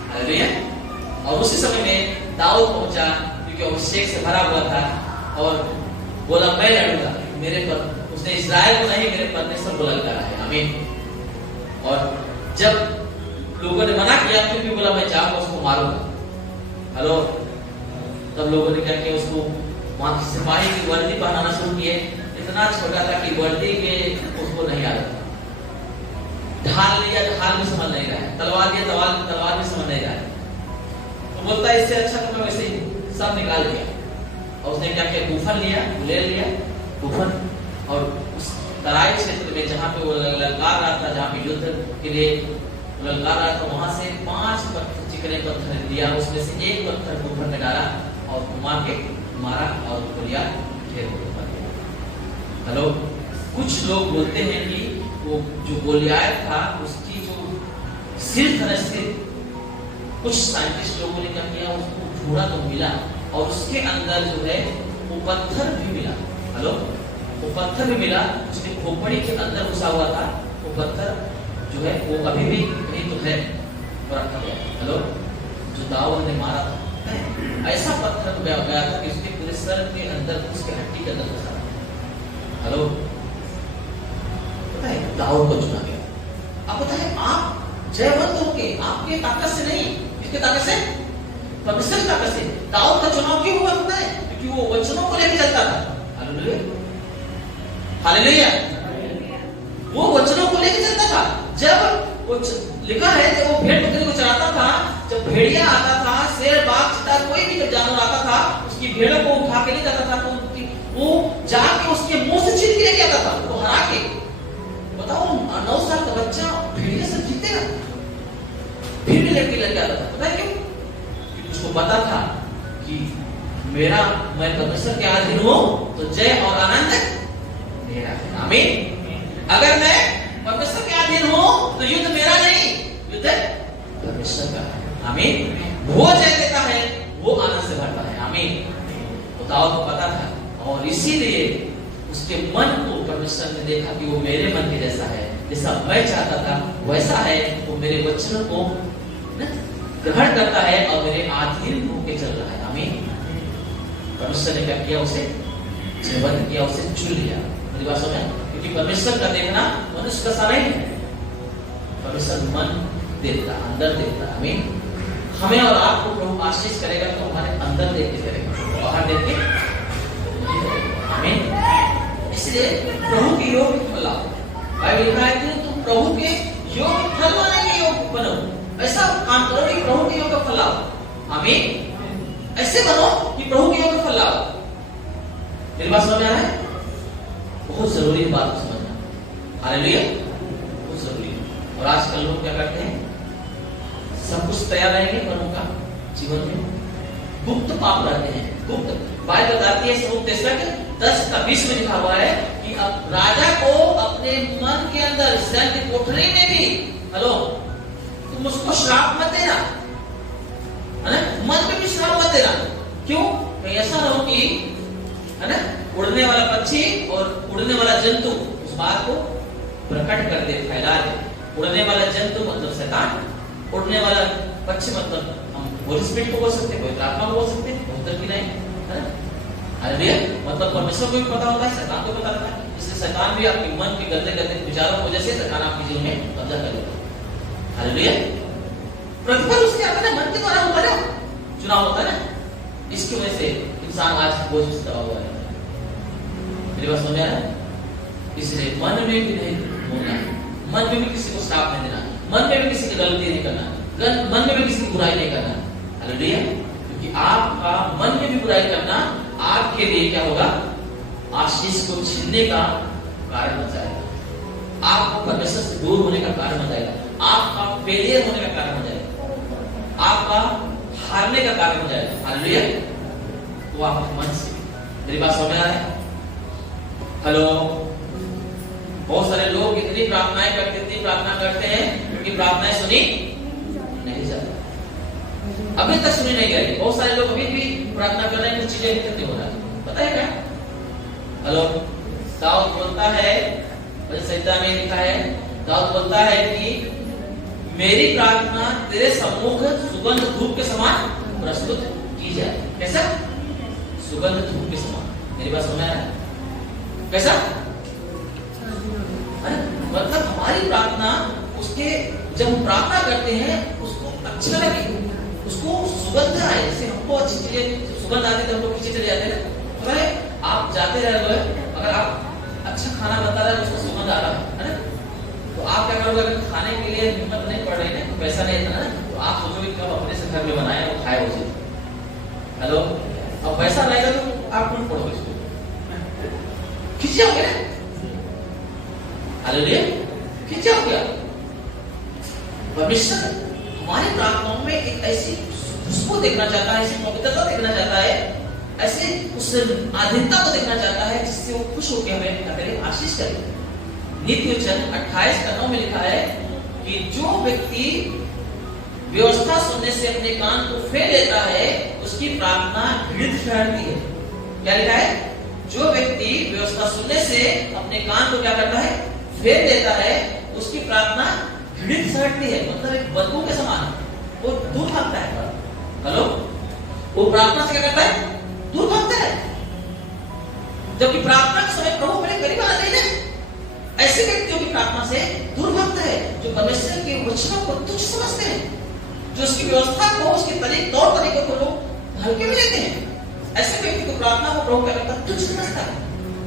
हालेलुया। और उसी समय में दाऊद पहुंचा, क्योंकि अभिषेक से भरा हुआ था, और बोला मैं लड़ूंगा मेरे पर। उसने इस्राएल को नहीं, मेरे परमेश्वर को ललकारा है। आमीन। और जब लोगों ने मना किया, फिर भी बोला मैं जाऊंगा उसको मारूंगा। हेलो, तब लोगों ने क्या किया? उसको वहां की सिपाही की वर्दी पहनाना शुरू किए। इतना छोटा था कि वर्दी के उसको नहीं आ रहा था। ढाल लिया, ढाल भी समझ नहीं रहा है, तलवार लिया, तलवार भी समझ नहीं रहा है। तो बोलता है इससे अच्छा तो मैं वैसे ही सब निकाल दिया। और उसने क्या किया? गुफन लिया, ले लिया गुफन, और उस तराई क्षेत्र में जहाँ पे वो ललकार रहा था, जहाँ पे युद्ध के लिए ललकार रहा था, वहां से 5 चिकने पत्थर लिया, उसमें से एक पत्थर गुफन में डाला और घुमा के मारा और गोलियात ढेर हो गया। हेलो, कुछ लोग बोलते हैं कि वो जो गोलियात था उसकी जो सिर था, कुछ साइंटिस्ट लोगों ने क्या किया? उसको ढूंढा तो मिला, और उसके अंदर जो है वो पत्थर भी मिला। हेलो, वो पत्थर भी मिला, उसके खोपड़ी के अंदर घुसा हुआ था वो पत्थर जो है वो अभी भी कहीं तो है रखा गया। हेलो, जो दाऊद ने मारा था, ऐसा पत्थर गया था कि उसके पूरे सर के अंदर, उसके हड्डी के अंदर घुसा। हेलो, पता है दाऊद को चुना गया। अब पता है आप जयवंत होंगे आपके ताकत से नहीं, किसके ताकत से? परमेश्वर की ताकत से। दाऊद का चुनाव क्यों हुआ पता है? क्योंकि वो वचनों को लेकर चलता था। Hallelujah, hallelujah. वो वचनों को लेकर चलता था। जब वो लिखा है जब वो भेड़ बकरी को चराता था, जब भेड़िया आता था, शेर, बाघ, चीता, कोई भी जब जानवर आता था, उसकी भेड़ों को उठा के ले जाता था, तो वो जाके उसके मुंह से छीन के लेके आता था, वो हरा के। बताओ 9 साल का बच्चा भेड़िया से जीतेगा? फिर भी लेके आता था। पता है क्यों? क्योंकि उसको पता था कि मैं परमेश्वर के अधीन हूं तो जय और आनंद मेरा है। आमीन। अगर मैं परमेश्वर के अधीन हूं तो युद्ध मेरा नहीं, युद्ध परमेश्वर का है। आमीन। वो जय देता है, वो आनंद से भरता है। आमीन। तो दाऊद को पता था, और इसीलिए उसके मन को परमेश्वर ने देखा कि वो मेरे मन के जैसा है, जैसा मैं चाहता था वैसा है। वो मेरे वचनों को ग्रहण करता है और मेरे अधीन होकर चल रहा है। आमीन। परमेश्वर ने क्या किया? उसे जयवंत किया, उसे चुन लिया। मेरी बात समझ? क्योंकि परमेश्वर का देखना मनुष्य का सा नहीं है, परमेश्वर मन देखता, अंदर देखता। आमीन। हमें और आपको प्रभु आशीष करेगा तो हमारे अंदर देख के करेगा, बाहर देख के नहीं करेगा। आमीन। इसलिए प्रभु के योग्य फल लाओ। बाइबल लिखा है कि तुम प्रभु के योग्य फल लाने के योग्य बनो। ऐसा काम करो कि प्रभु के योग्य फल लाओ। आमीन। ऐसे बनो कि प्रभु के योग्य फल लाओ। मेरी बात समझ में आ रहा है? बहुत जरूरी बात समझना। हालेलुया, बहुत जरूरी है। और आजकल लोग क्या करते हैं, सब कुछ तैयार रहेंगे पर उनका जीवन में गुप्त पाप रहते हैं। गुप्त बाइबल बताती है समुख 10:20 में लिखा हुआ है कि अब राजा को अपने मन के अंदर जल की कोठरी में भी, हेलो, तुम उसको श्राप मत देना, है ना, मन में भी श्राप मत देना। क्यों? कहीं ऐसा ना हो कि, है ना, उड़ने वाला पक्षी और उड़ने वाला जंतु उस बात को प्रकट कर दे, फैला दे। उड़ने वाला जंतु मतलब शैतान, उड़ने वाला पक्षी मतलब हम होली स्पिरिट को बोल सकते हैं, कोई आत्मा को बोल सकते हैं, उत्तर की नहीं, है ना। हालेलुया, मतलब परमेश्वर को भी पता होता है, शैतान को पता होता है। इसलिए शैतान भी आपके मन के गंदे गंदे विचारों की वजह से शैतान आपके जीवन में कब्जा कर लेता है। हालेलुया, प्रतिफल उसके आता है, मन के द्वारा होता है, चुनाव होता है ना। इसकी वजह से इंसान आज बोझ से दबा हुआ है। मेरी बात समझ आ रहा है? इसलिए मन में भी नहीं बोलना, मन में भी किसी को श्राप नहीं देना, मन में भी किसी की गलती नहीं करना, मन में भी किसी की बुराई नहीं करना। हालेलुया, क्योंकि आपका मन में भी बुराई करना आपके लिए क्या होगा, आशीष को छीनने का कारण बन जाएगा, आपको परमेश्वर से दूर होने का कारण बन जाएगा, आपका फेलियर होने का कारण बन जाएगा, आपका हारने का कारण बन जाएगा। हालेलुया, तो आप मन से, मेरी बात समझ आ रहा है? हेलो, बहुत सारे लोग इतनी प्रार्थनाएं करते, इतनी प्रार्थना करते हैं, क्योंकि प्रार्थनाएं सुनी नहीं जाती, अभी तक सुनी नहीं गई। बहुत सारे लोग अभी भी प्रार्थना कर रहे हैं, कुछ चीजें नहीं हो रहा है, पता है क्या? हेलो, दाऊद बोलता है, संहिता में लिखा है, दाऊद बोलता है कि मेरी प्रार्थना तेरे सम्मुख सुगंध धूप के समान प्रस्तुत की जाए। कैसा? सुगंध धूप के समान। मेरी बात समझ आ रहा है? कैसा? मतलब हमारी प्रार्थना, उसके जब हम प्रार्थना करते हैं उसको अच्छा लगे, उसको सुगंध आए। जैसे हमको अच्छी चीजें सुगंध आती है तो हम लोग पीछे चले जाते हैं। अगर आप जाते रहे, अगर आप अच्छा खाना बता रहे हैं उसका सुगंध आ रहा है ना, तो आप क्या करोगे? अगर खाने के लिए हिम्मत नहीं पड़ रही है, तो पैसा नहीं है ना, तो आप सोचोगे कब अपने से घर में बनाए और खाए उसे। हेलो, अब पैसा रहेगा तो आप टूट पड़ोगे, इसको खींच जाओगे ना। हालेलुया, खींच जाओगे। परमेश्वर हमारी प्रार्थनाओं में एक ऐसी खुशबू देखना चाहता है, ऐसी पवित्रता देखना चाहता है, ऐसे उस आधीनता को देखना चाहता है जिससे वो खुश होकर हमें क्या करे, आशीष करे। नीति वचन 28:9 में लिखा है कि जो व्यक्ति व्यवस्था सुनने से अपने कान को फेर लेता है उसकी प्रार्थना घृणित ठहरती है। क्या लिखा है? जो व्यक्ति व्यवस्था सुनने से अपने कान को क्या करता है, फेर लेता है, उसकी प्रार्थना घृणित ठहरती है, मतलब एक बदबू के समान, वो दूर भागता है। हेलो, वो प्रार्थना से क्या करता है, दूर भागता है। जबकि प्रार्थना के समय प्रभु मेरे करीब आना चाहिए। ऐसे व्यक्तियों की प्रार्थना से दूर भागता है जो परमेश्वर के वचनों को तुच्छ समझते हैं, जो उसकी व्यवस्था को, उसके तौर तरीकों को लोग हल्के में लेते हैं। ऐसे व्यक्ति को प्रार्थना को प्रभु क्या करता है, तुच्छ समझता है।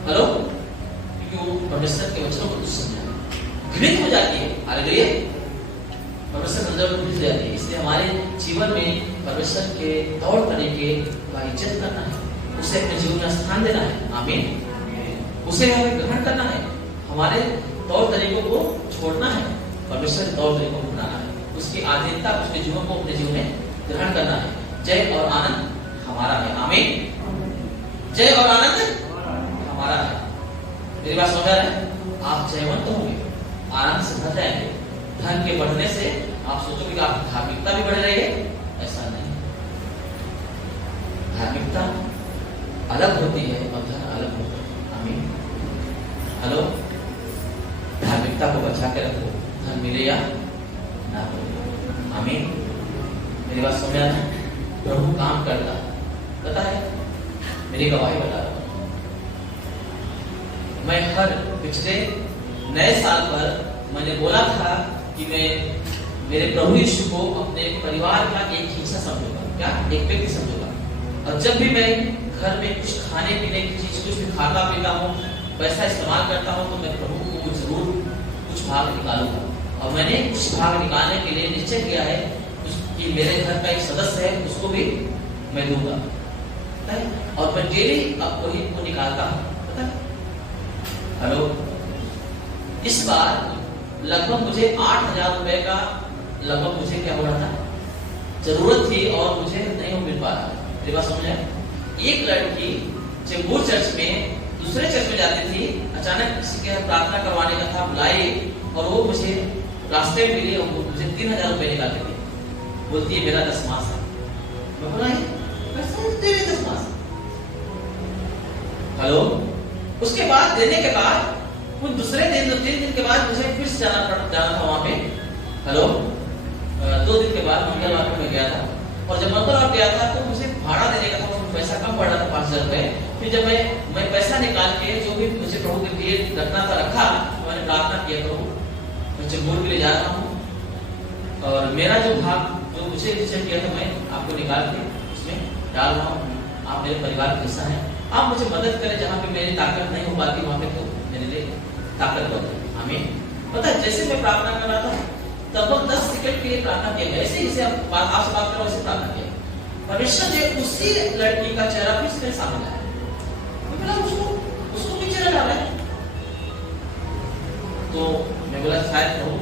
हेलो, क्योंकि वो परमेश्वर के वचनों को तुच्छ समझता है, घृणित हो जाती है। हालेलुया, परमेश्वर नजर में घृणित हो जाती है। इसलिए हमारे जीवन में परमेश्वर के तौर तरीके का इज्जत करना है, उसे अपने जीवन में स्थान देना है। आमीन। उसे हमें ग्रहण करना है, हमारे तौर तरीकों को छोड़ना है, परमेश्वर के तौर तरीकों को अपनाना है, उसकी आधीनता, उसके जीवन को अपने जीवन में ग्रहण करना है। जय और आनंद हमारा है। आमीन। जय और आनंद हमारा है। मेरी बात समझ आ रहा है? आप जयवंत होंगे, आनंद से भर जाएंगे। धन के बढ़ने से आप सोचोगे कि आपकी धार्मिकता भी बढ़ रही है, ऐसा नहीं। धार्मिकता अलग होती है और धन अलग होता है। आमीन। हेलो, धार्मिकता को बचा के रखो, धन मिले या ना मिले। आमीन। मेरी बात समझ आ रहा है? प्रभु काम करता है, पता है, मेरी गवाही बता रहा हूं। मैं हर पिछले नए साल पर मैंने बोला था कि मैं मेरे प्रभु यीशु को अपने परिवार का एक हिस्सा समझूंगा, क्या एक व्यक्ति समझूंगा। और जब भी मैं घर में कुछ खाने पीने की चीज कुछ भी खाता पीता हूँ, पैसा इस्तेमाल करता हूँ, तो मैं प्रभु को जरूर कुछ भाग निकालूंगा। और मैंने कुछ भाग निकालने के लिए निश्चय किया है कि मेरे घर का एक सदस्य है, उसको भी मैं दूंगा। और मैं डेली अब वही को निकालता हूँ, पता है? हेलो, इस बार लगभग मुझे 8,000 रुपए का लगभग मुझे क्या हो रहा था, जरूरत थी और मुझे नहीं हो मिल पा रहा। मेरी बात समझ आए? एक लड़की चेंबूर चर्च में दूसरे चर्च में जाती थी, अचानक किसी के प्रार्थना करवाने का था, बुलाई और वो मुझे रास्ते में मिली और मुझे 3,000 रुपए निकाल के दी। बोलती है मेरा 10 मास है। मैं बोला तेरे 10 मास। हेलो, उसके बाद देने के बाद कुछ दूसरे दिन 3 दिन के बाद मुझे फिर से जाना था वहां पे। हेलो, 2 दिन के बाद मंगलवार को मैं गया था और जब मंगलवार गया था तो मुझे भाड़ा देने का था, उसमें पैसा कम पड़ रहा था 5,000 रुपए। फिर जब मैं पैसा निकाल के जो भी मुझे प्रभु के लिए रखना था रखा, तो मैंने प्रार्थना किया प्रभु मैं चेंबूर के लिए जा रहा हूँ और मेरा जो भाग जो मुझे निश्चय किया था मैं आपको निकाल के उसमें डाल रहा हूँ। आप मेरे परिवार का हिस्सा है, आप मुझे मदद करें, जहाँ पे मेरी ताकत नहीं हो पाती वहां पे तो मेरे लिए ताकत हो। आमीन। पता है, जैसे मैं प्रार्थना कर रहा था तब 10 सेकंड के लिए प्रार्थना किया, ऐसे जैसे आपसे बात करो वैसे प्रार्थना किया। परमेश्वर ने उसी लड़की का चेहरा फिर मेरे सामने लाया। मैं बोला उसको भी चेहरा डाला है। तो मैं बोला शायद प्रभु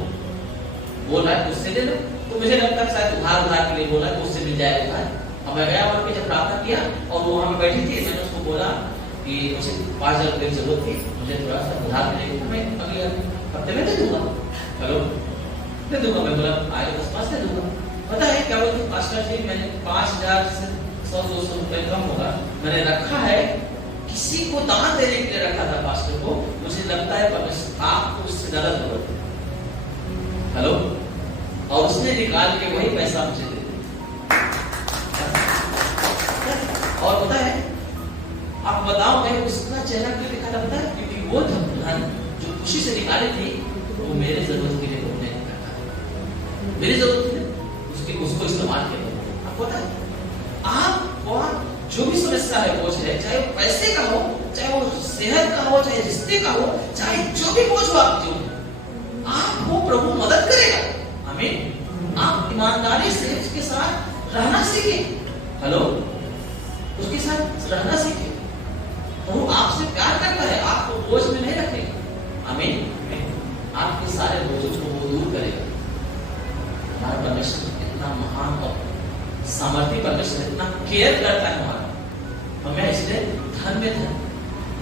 बोला है उससे दे दो, तो मुझे लगता है शायद उधार के लिए बोला है, उससे मिल जाएगा उधार। अब मैं गया वहां पे जब प्रार्थना किया और वो वहां पे बैठी थी, मैंने उसको बोला कि मुझे 5,000 रुपए की जरूरत थी, मुझे थोड़ा सा उधार मिलेगा, मैं अगले हफ्ते में दे दूंगा। हेलो, दे दूंगा। मैं बोला आगे 10 मास दे दूंगा। पता है क्या बोलते पास्टर जी, मैंने 5,000 से 100-200 रुपए कम होगा मैंने रखा है, किसी को दान देने के लिए रखा था पास्टर को। मुझे लगता है आपको उससे ज्यादा जरूरत है। हेलो, और उसने निकाल के वही पैसा मुझे दे दिया। और पता है आप बताओ मैं उसका चेहरा क्यों दिखा था? पता है, क्योंकि वो धन जो खुशी से निकाले थे वो मेरे जरूरत के लिए उन्होंने रखा है, मेरी जरूरत है उसको इस्तेमाल किया। आपको पता है, आपको जो भी समस्या है बोझ है, चाहे वो पैसे का हो, चाहे वो सेहत का हो, चाहे रिश्ते का हो, चाहे जो भी बोझ हो आपको प्रभु मदद करेगा। आमीन। आप ईमानदारी से उसके साथ रहना सीखे। हेलो, उसके साथ रहना सीखे। प्रभु आपसे प्यार करता है, आपको बोझ में नहीं रखेगा। आमीन। आपके सारे बोझों को वो दूर करेगा। हमारा परमेश्वर इतना महान और सामर्थ्य परमेश्वर, इतना केयर करता है हमारा। हमें इसलिए धन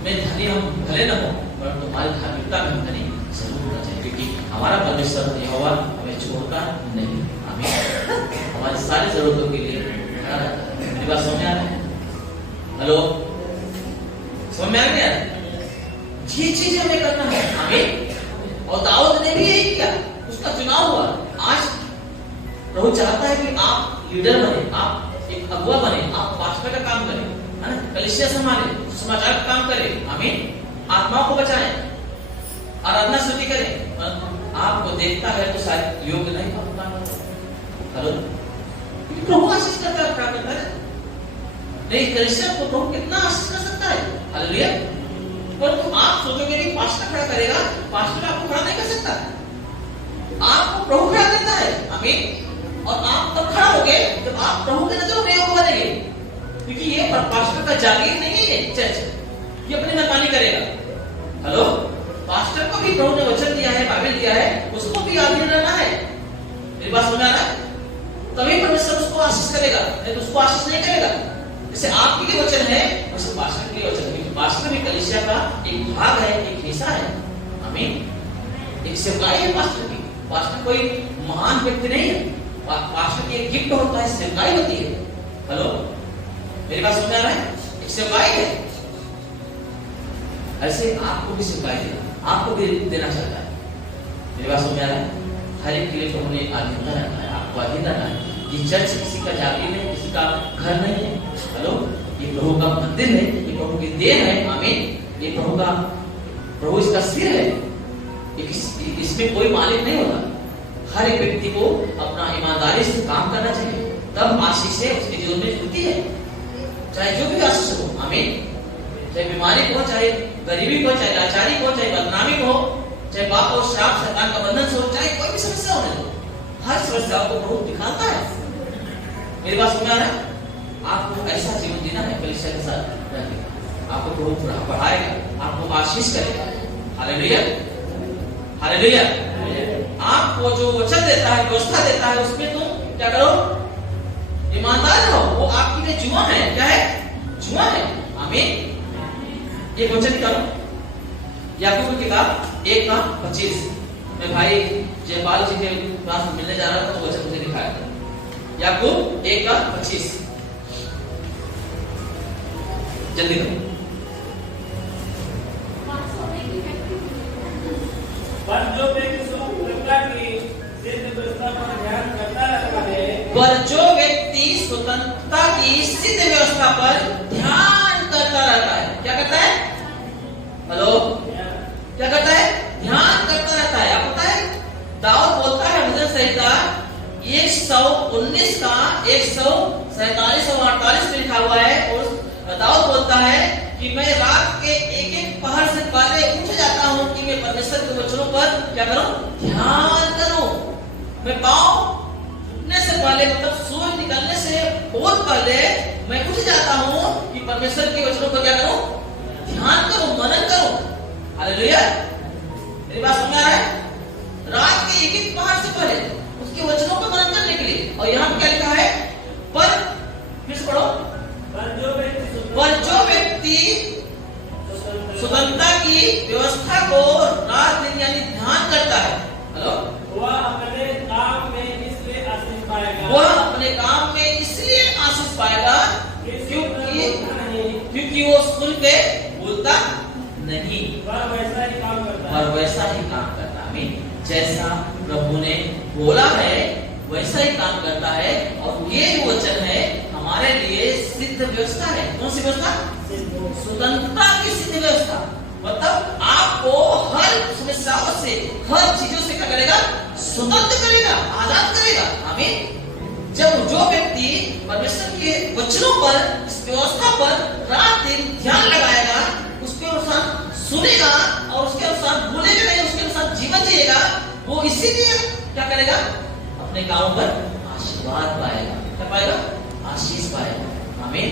में धनी हम भले न हो, परंतु हमारी धार्मिकता में हम धनी जरूर होना चाहिए, क्योंकि हमारा परमेश्वर यहोवा हमें छोड़ता नहीं। आमीन। हमारी सारी जरूरतों के लिए खड़ा रहता है। मेरी बात समझ आ रहा है? हेलो, समझ में आ गया? ये चीज हमें करना है। आमीन। और दाऊद ने भी यही किया, उसका चुनाव हुआ। आज प्रभु चाहता है कि आप लीडर बने, आप एक अगुआ बने, आप पास्टर का काम करें, है ना, कलीसिया संभालें, समाचार का काम करें। आमीन। आत्माओं को बचाएं, आराधना स्तुति करें। आपको देखता है तो शायद योग्य नहीं होता। हेलो, प्रभु आशीष करता है, क्या करता है? नहीं, कलीसिया को प्रभु कितना आशीष कर सकता है। हालेलुया। परंतु आप सोचोगे कि पास्टर खड़ा करेगा, पास्टर आपको खड़ा नहीं कर सकता, आपको प्रभु खड़ा करता है। आमीन। और आप तब खड़ा होगे जब आप प्रभु के नजरों में योग्य बनेंगे, क्योंकि ये पास्टर का जागीर नहीं है चर्च, ये अपनी मनमानी करेगा। हेलो, पास्टर को भी प्रभु ने वचन दिया है, बाइबल दिया है, उसको भी आधीन रहना है। मेरी बात समझ आ रहा है? तभी परमेश्वर उसको आशीष करेगा, नहीं तो उसको आशीष नहीं करेगा। जैसे आपके लिए वचन है वैसे पास्टर के लिए वचन है। पास्टर भी कलीसिया का एक भाग है, एक हिस्सा है। आमीन। एक सेवकाई है पास्टर की। पास्टर कोई महान व्यक्ति नहीं है, पास्टर की एक गिफ्ट होता है, सेवकाई होती है। हेलो, मेरी बात समझ आ रहा है? एक सेवकाई है। ऐसे आपको भी सेवकाई देना, आपको भी देना चाहता है। मेरी बात समझ आ रहा है? हर एक के लिए प्रभु ने अधीनता रखा है, आपको अधीन रहना है। ये चर्च किसी का जागीर नहीं, किसी का घर नहीं है। हेलो, ये प्रभु का मंदिर है, ये प्रभु की देन है। आमीन। ये प्रभु इसका सिर है। इसमें कोई मालिक नहीं होता। हर एक व्यक्ति को अपना ईमानदारी से काम करना चाहिए, तब आशीष उसके जीवन में जुड़ती है। चाहे जो भी आशीष हो, आमीन। चाहे बीमारी को, चाहे गरीबी को, चाहे लाचारी को, चाहे बदनामी को, चाहे पाप और श्राप शैतान का बंधन से हो, चाहे कोई भी समस्या होने दो, हर समस्या को प्रभु दिखाता है। मेरी बात समझ आ रहा है? आपको ऐसा जीवन जीना है कलीसिया के साथ रहकर, आपको प्रभु बढ़ाएगा, आपको आशीष करेगा। Hallelujah, hallelujah. आपको जो वचन देता है, व्यवस्था देता है, उसमें तुम क्या करो? ईमानदार रहो। वो आपके लिए जुआ है। क्या है? जुआ है। आमीन। एक वचन करो, याकूब की किताब 1:25। मैं भाई जयपाल जी के पास मिलने जा रहा था, तो वचन मुझे दिखाया था। याकूब 1:25, जल्दी करो। पर जो व्यक्ति स्वतंत्रता की सिद्ध व्यवस्था पर ध्यान करता रहता है, पर जो व्यक्ति स्वतंत्रता की सिद्ध व्यवस्था पर ध्यान करता रहता है, क्या करता है? हेलो, क्या करता है? ध्यान करता रहता है। आपको पता है, दाऊद बोलता है भजन संहिता 119 का 147 और 48 में लिखा हुआ है, और दाऊद बोलता है कि मैं रात के एक एक पहर से पहले उठ जाता हूँ कि मैं परमेश्वर के वचनों पर क्या करूं? ध्यान करूं। मैं पाँव उठने से पहले, मतलब सूर्य निकलने से बहुत पहले मैं उठ जाता हूँ कि परमेश्वर के वचनों पर क्या करूं? ध्यान करूं, मनन करूं। हालेलुया। मेरी बात समझ आ रहा है? रात के एक एक पहर से पहले उसके वचनों पर मनन करने के लिए। और यहाँ पे क्या लिखा है? पर फिर से पढ़ो। पर जो व्यक्ति स्वतंत्रता की व्यवस्था को रात दिन यानी ध्यान करता है, हेलो, वह अपने काम में इसलिए आशीष पाएगा। वह अपने काम में इसलिए आशीष पाएगा क्योंकि वो सुन के भूलता नहीं, वह वैसा ही काम करता है। और वैसा ही काम करता है। आमीन। जैसा प्रभु ने बोला है वैसा ही काम करता है। और ये जो वचन है हमारे लिए सिद्ध व्यवस्था है। कौन सी व्यवस्था? स्वतंत्रता की सिद्ध व्यवस्था। मतलब आपको हर समस्याओं से, हर चीजों से क्या करेगा? स्वतंत्र करेगा, आजाद करेगा। आमीन। जब जो व्यक्ति परमेश्वर के वचनों पर, इस व्यवस्था पर रात दिन ध्यान लगाएगा, उसके अनुसार सुनेगा और उसके अनुसार भूलेगा नहीं, उसके अनुसार जीवन जिएगा, वो इसीलिए क्या करेगा? अपने काम पर आशीर्वाद पाएगा। क्या पाएगा? आशीष पाएगा। आमीन।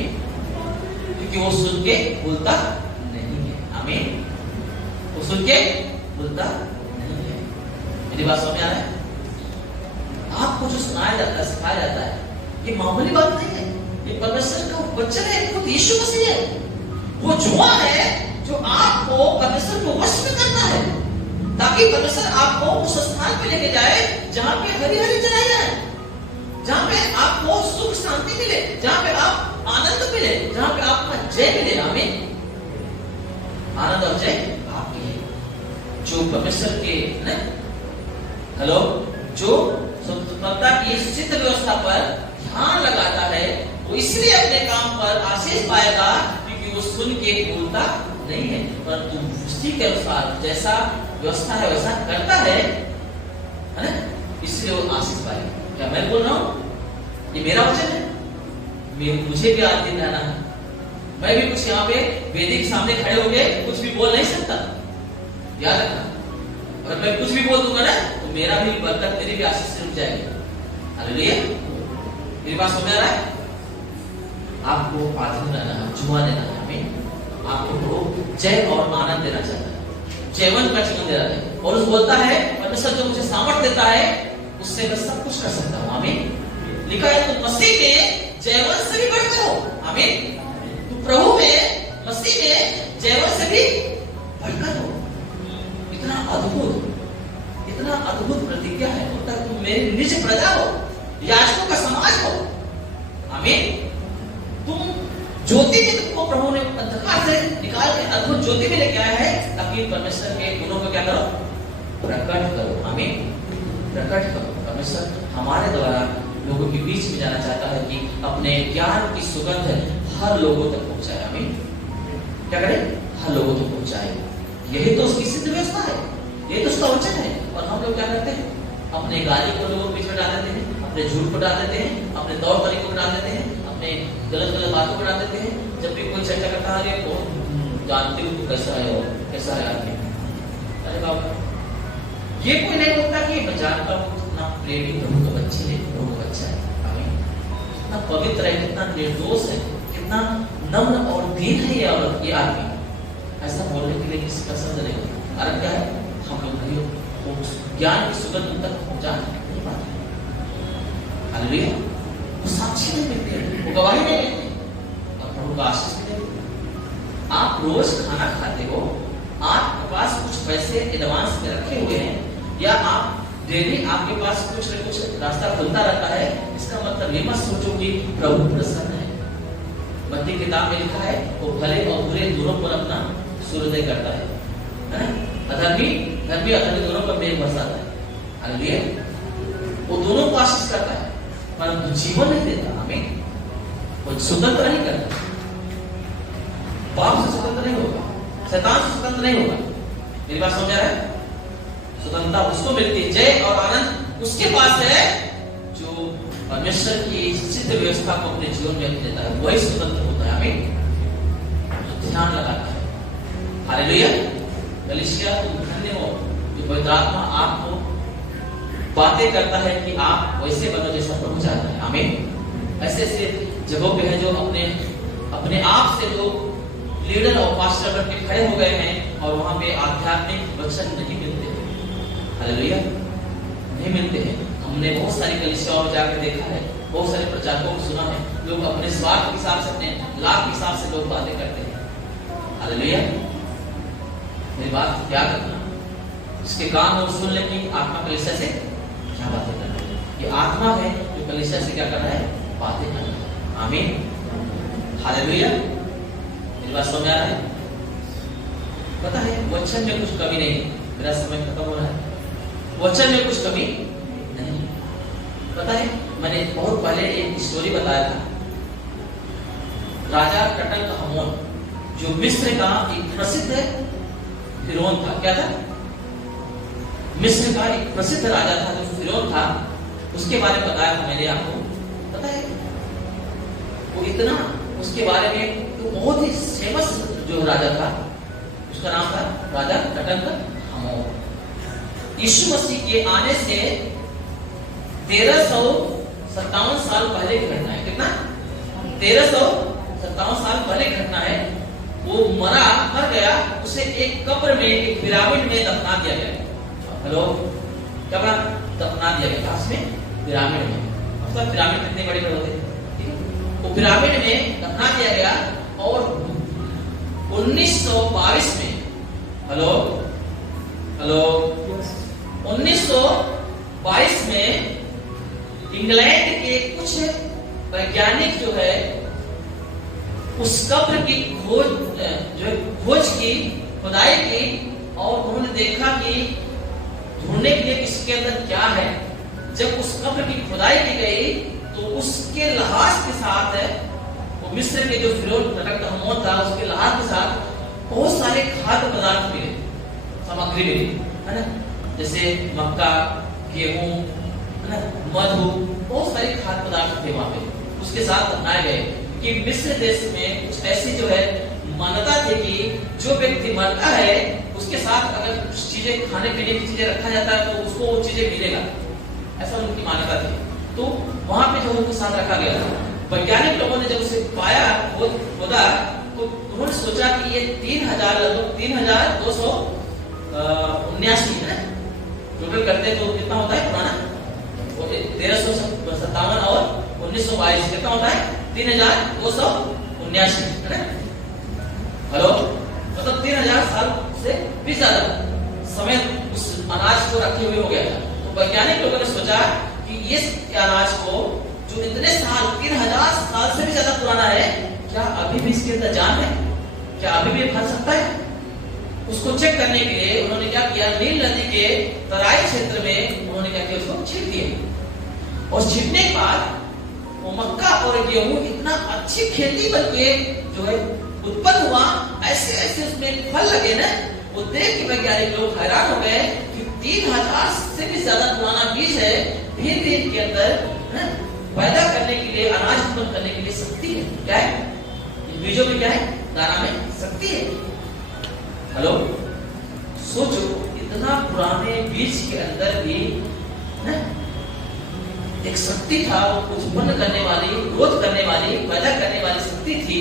क्योंकि वो सुन के भूलता नहीं है। आमीन। वो सुन के भूलता नहीं है। मेरी बात समझ आ रहा है? आपको जो सुनाया जाता है, सिखाया जाता है, ये मामूली बात नहीं है। ये परमेश्वर का वचन है, खुद यीशु मसीह है। वो जुआ है जो आपको परमेश्वर को वश में करता है, ताकि परमेश्वर आपको उस स्थान पे लेके जाए जहां पे हरी हरी चढ़ाइयां है, जहां पे आपको सुख शांति मिले, जहां पे आप आनंद मिले, जहां पे आपका जय मिले। आमीन। आनंद और जय आपकी है। जो परमेश्वर के हेलो, जो स्वतंत्रता की सिद्ध व्यवस्था पर ध्यान लगाता है, वो इसलिए अपने काम पर आशीष पाएगा क्योंकि वो सुन के भूलता नहीं है, परंतु उसी के अनुसार जैसा व्यवस्था है वैसा करता है ना, इसलिए वो आशीष पाएगा। क्या मैं बोल रहा हूँ? ये मेरा वचन है। मुझे भी आज दिन रहना है। मैं भी कुछ यहाँ पे वेदी के सामने खड़े होके कुछ भी बोल नहीं सकता। याद रखना, अगर मैं कुछ भी बोल दूंगा ना, तो मेरा भी बरकत, मेरी भी आशीष रुक जाएगी। हालेलुया। मेरी बात समझ आ रहा है? आपको आधीन रहना है, जुआ देना है। हमें आपको जय और आनंद देना चाहता है, जयवंत का जीवन देना है। और उस बोलता है परमेश्वर जो मुझे सामर्थ देता है, उससे मैं सब कुछ कर सकता हूँ। आमीन। लिखा है तुम मसीह में जयवंत से भी बढ़कर हो। आमीन। तुम प्रभु में, मसीह में जयवंत से भी बढ़कर हो। इतना अद्भुत प्रतिज्ञा है। मतलब तुम मेरी निज प्रजा हो, याजकों का समाज हो। आमीन। तुम ज्योति में, तुमको प्रभु ने अंधकार से निकाल के अद्भुत ज्योति में लेके आया है, ताकि परमेश्वर के गुणों को क्या करो? प्रकट करो। आमीन। प्रकट करो। परमेश्वर हमारे द्वारा लोगों के बीच में जाना चाहता है कि अपने ज्ञान की सुगंध हर लोगों तक पहुंचाए। आमीन। क्या करें? हर लोगों तक पहुंचाए। यही तो उसकी सिद्ध व्यवस्था है, यही तो उसका वचन है। और हम लोग क्या करते हैं? अपने गाली को लोगों के बीच में डाल देते हैं, अपने झूठ को डाल देते हैं, अपने तौर तरीकों को डाल देते हैं, अपने गलत गलत बातों को डाल देते हैं। जब भी कोई चर्चा करता है वो जानते हो तो कैसा है और कैसा है आदमी। अरे बाबा, ये कोई नहीं बोलता कि मैं जानता हूँ कितना प्रेमी प्रभु का बच्चे है, प्रभु का बच्चा है, कितना पवित्र है, कितना निर्दोष है, कितना नम्र और दीन है ये औरत, ये आदमी। ऐसा बोलने के लिए किसी का शब्द नहीं होता। कारण क्या है, हम लोग नहीं ज्ञान की सुगंध तक पहुंचा नहीं पाते। हालेलुया। वो साक्षी नहीं मिलते, वो गवाही नहीं मिलती, और प्रभु का आशीष भी नहीं मिलता। आप रोज खाना खाते हो, आपके पास कुछ पैसे एडवांस में रखे हुए हैं, या आप डेली आपके पास कुछ न कुछ रास्ता खुलता रहता है, इसका मतलब ये मत सोचो कि प्रभु प्रसन्न है। मत्ती किताब में लिखा है वो भले और बुरे दोनों पर अपना सूर्योदय करता है ना? अधर्मी अधर्मी दोनों पर मेघ बरसाता है। हालेलुया। वो दोनों को आशीष करता है, परंतु जीवन नहीं देता हमें, वो स्वतंत्र नहीं करता। पाप से स्वतंत्र नहीं होगा, शैतान से स्वतंत्र नहीं होगा। मेरी बात समझ आ रहा है? स्वतंत्रता उसको मिलती है, जय और आनंद उसके पास है जो परमेश्वर की सिद्ध व्यवस्था को अपने जीवन में लेता है, वही स्वतंत्र होता है। हमें ध्यान लगाता है। हालेलुया। कलीसिया तुम धन्य हो जो पवित्र आत्मा आपको बातें करता है कि आप वैसे बनो जैसा प्रभु चाहता है। आमीन। ऐसे ऐसे जगहों पे है जो अपने आप से लोग लीडर और पास्टर बन के खड़े हो गए हैं और वहां पे आध्यात्मिक वचन नहीं मिलते हैं। हालेलुया। नहीं मिलते हैं। हमने बहुत सारी कलीसियाओं में जाकर देखा है, बहुत सारे प्रचारकों को सुना है, लोग अपने स्वार्थ के हिसाब से, अपने लाभ के हिसाब से लोग बातें करते हैं। हालेलुया। मेरी बात याद रखना, इसके काम और सुन ले कि आत्मा कलीसिया से क्या बातें कर रहा है। ये आत्मा है जो कलीसिया से क्या कर रहा है, बातें कर रहा है। आमीन। हालेलुया। मेरी बात समझ आ रहा है? पता है वचन में कुछ कमी नहीं। मेरा समय खत्म हो रहा है। वचन में कुछ कमी नहीं। पता है मैंने बहुत पहले एक स्टोरी बताया था, राजा टटंकहमोन जो मिस्र का एक प्रसिद्ध फिरौन था। क्या था? मिस्र का एक प्रसिद्ध राजा था जो फिरौन था, उसके बारे में बताया था मैंने आपको। पता है वो इतना उसके बारे में तो बहुत ही फेमस जो राजा था, उसका नाम था राजा टटंकहमोन। यीशु मसीह के आने से 1357 साल पहले की घटना है। कितना? 1357 साल पहले की घटना है। वो मर गया, उसे एक कब्र में, एक पिरामिड में दफना दिया गया। हेलो, क्या बना? दफना दिया गया पास में पिरामिड में। मतलब पिरामिड कितने बड़े बड़े होते हैं, वो पिरामिड में दफना दिया गया। और 1922 में, हेलो 1922 में इंग्लैंड के कुछ वैज्ञानिक जो है उस कब्र की खोज की, खुदाई की, और उन्होंने देखा कि ढूंढने के लिए इसके अंदर क्या है। जब उस कब्र की खुदाई की गई तो उसके लहाज के साथ वो मिस्र के जो फिरौन टटंकहमोन था, उसके लहाज के साथ बहुत सारे खाद्य पदार्थ मिले, सामग्री मिली, है ना? जैसे मक्का, गेहूं, है ना, मधु, बहुत सारे खाद्य पदार्थ थे वहां पे उसके साथ अपनाए गए। कि मिस्र देश में कुछ ऐसी जो है मान्यता थी कि जो व्यक्ति मरता है उसके साथ अगर कुछ चीजें, खाने पीने की चीजें रखा जाता है तो उसको वो चीजें मिलेगा, ऐसा उनकी मान्यता थी। तो वहां पे जो उनके साथ रखा गया था, वैज्ञानिक लोगों ने जब उसे पाया, खोदा, तो उन्होंने सोचा कि ये 3279 है, टोटल करते तो कितना होता है पुराना? 1357 और 1922 कितना होता है? 3279, है ना? हेलो, मतलब 3000 साल से भी ज्यादा समय उस अनाज को रखे हुए हो गया था। तो वैज्ञानिक लोगों ने सोचा कि ये अनाज को जो इतने साल, 3000 साल से भी ज्यादा पुराना है, क्या अभी भी इसके अंदर जान है? क्या अभी भी फल सकता है? उसको चेक करने के लिए उन्होंने क्या किया, नील नदी के तराई क्षेत्र में उन्होंने क्या किया, उसको छींट दिया। और छींटने के बाद वो मक्का और गेहूं इतना अच्छी खेती करके जो है उत्पन्न हुआ, ऐसे ऐसे उसमें फल लगे ना, वो देख के वैज्ञानिक लोग हैरान हो गए कि 3000 से भी ज्यादा पुराना बीज है धीरे धीरे के अंदर पैदा करने के लिए, अनाज उत्पन्न करने के लिए शक्ति है। क्या है? इन बीजों में क्या है? दाना में शक्ति है। हेलो, सोचो इतना पुराने बीज के अंदर भी एक शक्ति था, उत्पन्न करने वाली, ग्रोथ करने वाली, पैदा करने वाली शक्ति थी।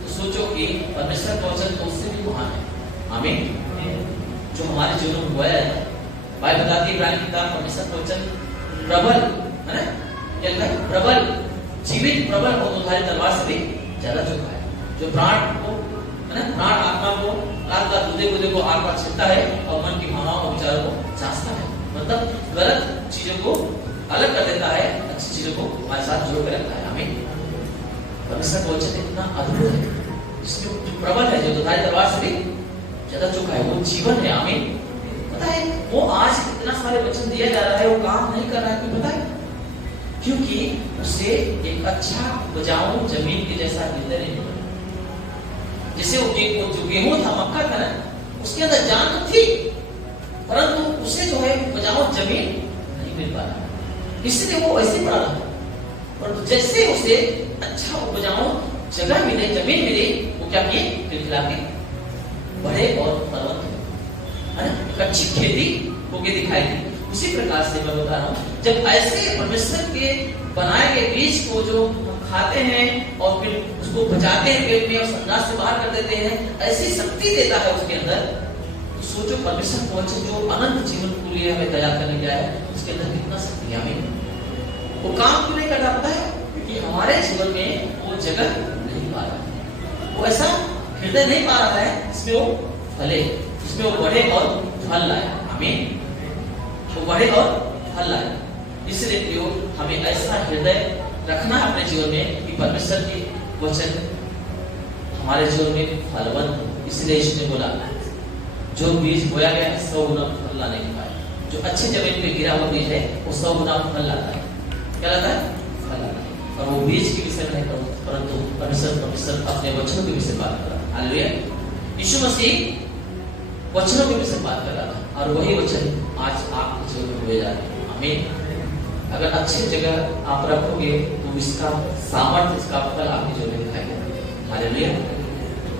तो सोचो कि परमेश्वर का वचन तो उससे भी महान है। आमीन। जो हमारे जीवन में हुआ है, बाइबल बताती है इब्रानी किताब, परमेश्वर का वचन प्रबल है ना, क्या है? प्रबल, जीवित, प्रबल और दुधारी तलवार से भी ज्यादा चौका है, जो प्राण को है ना, प्राण आत्मा को, रात रात दूधे को आग पर छिड़ता है और मन की भावनाओं और विचारों को जांचता है। मतलब गलत चीजों को अलग कर देता है, अच्छी चीजों को हमारे साथ जोड़ कर रखता है। आमीन। परमेश्वर का वचन इतना अद्भुत है, जिसमें जो प्रबल है, जो दुधारी तलवार से भी ज्यादा चौका है, वो जीवन है। आमीन। पता है वो आज इतना सारे वचन दिया जा रहा है, वो काम नहीं कर रहा है, क्यों पता है? क्योंकि उसे एक अच्छा उपजाऊ जमीन के जैसा हृदय नहीं मिला। जैसे वो जो गेहूं था, मक्का था ना, उसके अंदर जान तो थी, परंतु उसे जो है उपजाऊ जमीन नहीं मिल पा रहा, इसलिए वो ऐसे पड़ा रहा। परंतु जैसे उसे अच्छा उपजाऊ जगह मिले, जमीन मिली, वो क्या किए? खिलाके बढ़े और फलवंत है ना, एक अच्छी खेती होके दिखाई दी। उसी प्रकार से मैं बता रहा हूँ, जब ऐसे परमेश्वर के बनाए गए बीज को जो हम खाते हैं और फिर उसको बचाते हैं पेट में और संदास से बाहर कर देते हैं, ऐसी शक्ति देता है उसके अंदर। तो सोचो परमेश्वर का वचन जो अनंत जीवन के लिए हमें तैयार करने गया है, उसके अंदर कितना शक्ति है। हमें वो काम क्यों नहीं कर रहा पता है? क्योंकि हमारे जीवन में वो जगह नहीं पा रहा है, वो ऐसा हृदय नहीं पा रहा है जिसमें वो फले, जिसमें वो बढ़े और फल लाए। हमें वो बढ़े और फल लाए। इसलिए प्रियो, हमें ऐसा हृदय रखना है अपने जीवन में कि परमेश्वर के वचन हमारे जीवन में फलवंत हो। इसलिए यीशु ने बोला, जो बीज बोया गया है 100 गुना फल लाने के बाद, जो अच्छे जमीन पे गिरा हुआ बीज है वो 100 गुना फल लाता है। क्या लाता है? फल लाता है। और वो बीज के विषय में नहीं, परंतु परमेश्वर अपने वचनों के विषय बात कर रहा है। हालेलुया। यीशु मसीह वचनों के विषय बात कर रहा था, और वही वचन आज आपके जीवन में हुए जा रहे हैं। आमीन। अगर अच्छी जगह आप रखोगे तो इसका सामर्थ्य, इसका फल आपके जीवन में दिखाई देगा। हालेलुया।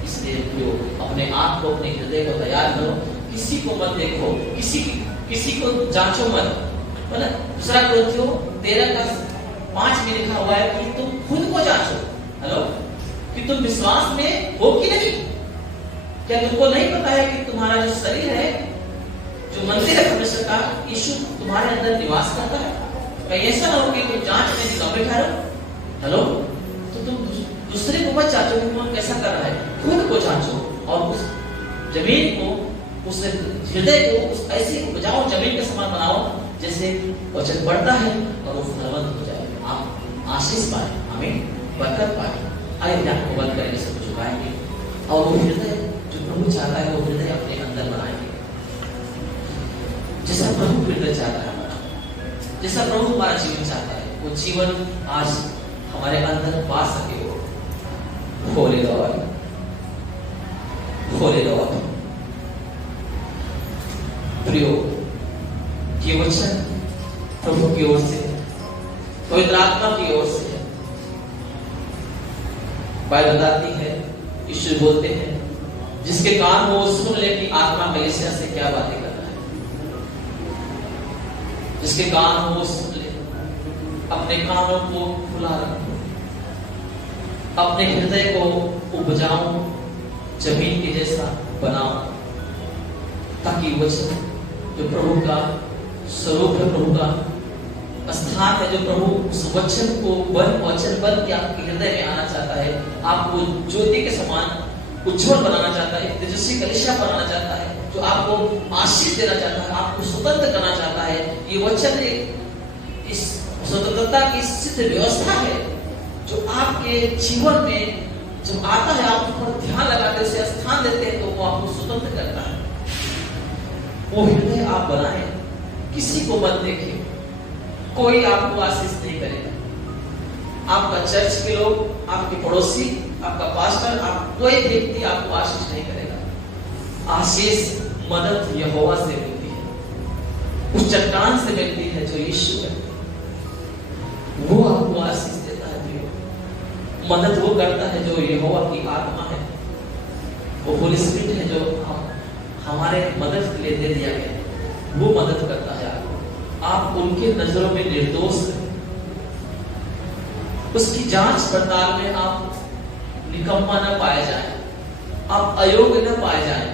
इसलिए जो अपने आप को, अपने हृदय को तैयार करो, किसी को मत देखो, किसी को जांचो मत। मतलब दूसरा ग्रंथियों 13:5 में लिखा हुआ है कि तुम खुद को जांचो। हेलो, कि तुम विश्वास में हो कि नहीं। क्या तुमको नहीं पता है कि तुम्हारा जो शरीर है, जो मंदिर है परमेश्वर का, यीशु तुम्हारे अंदर निवास करता है? कहीं ऐसा ना हो कि तुम जांच में निकम बैठा रहो। हेलो, तो तुम दूसरे को मत जांचो कि कौन कैसा कर रहा है, खुद को जांचो और उस जमीन को, उस हृदय को उस ऐसी उपजाऊ जमीन के समान बनाओ जैसे वचन बढ़ता है और वो फलवंत हो जाए, आप आशीष पाए। आमीन। बरकत पाए। आइए ध्यान को बंद करेंगे, सब झुकाएंगे और वो हृदय जो प्रभु चाहता है वो हृदय अपने अंदर बनाएंगे, जैसा प्रभु हृदय चाहता है हमारा, जैसा प्रभु हमारा जीवन चाहता है, वो जीवन आज हमारे अंदर पा सके। वो होली लॉर्ड, होली लॉर्ड। प्रियो, ये वचन प्रभु की ओर से, पवित्र आत्मा की ओर से बाइबल बताती है, यीशु बोलते हैं, जिसके कान वो सुन ले कि आत्मा कलीसिया से क्या बातें कर रहा है। जिसके कान वो सुन ले, अपने कानों को खुला रखो, अपने हृदय को उपजाओ जमीन के जैसा बनाओ, ताकि वचन जो प्रभु का स्वरूप है, प्रभु का स्थान है, जो प्रभु उस वचन को वचन बन के आपके हृदय में आना चाहता है, आपको ज्योति के समान उज्जवल बनाना चाहता है, तेजस्वी कलीसिया बनाना चाहता है, जो आपको आशीष देना चाहता है, आपको स्वतंत्र करना चाहता है। ये वचन एक इस स्वतंत्रता की सिद्ध व्यवस्था है जो आपके जीवन में जब आता है, आप उस पर ध्यान लगाते, उसे स्थान देते हैं, तो वो आपको स्वतंत्र करता है। वो हृदय आप बनाए, किसी को मत देखिए, कोई आपको आशीष नहीं करेगा। आपका चर्च के लोग, आपके पड़ोसी, आपका पास्टर, आप कोई व्यक्ति आपको आशीष नहीं करेगा। आशीष मदद यहोवा से मिलती है। उस चट्टान से मिलती है जो यीशु है। वो आपको आशीष देता है प्रियो। मदद वो करता है जो यहोवा की आत्मा है, वो होली स्पिरिट है जो हमारे मदद के लिए दे दिया गया है। वो मदद करता है आपको। आप उनके नजरों में निर्दोष हैं। उसकी जांच पड़ताल में आप निकम्मा न पाए जाए, आप अयोग्य न पाए जाए,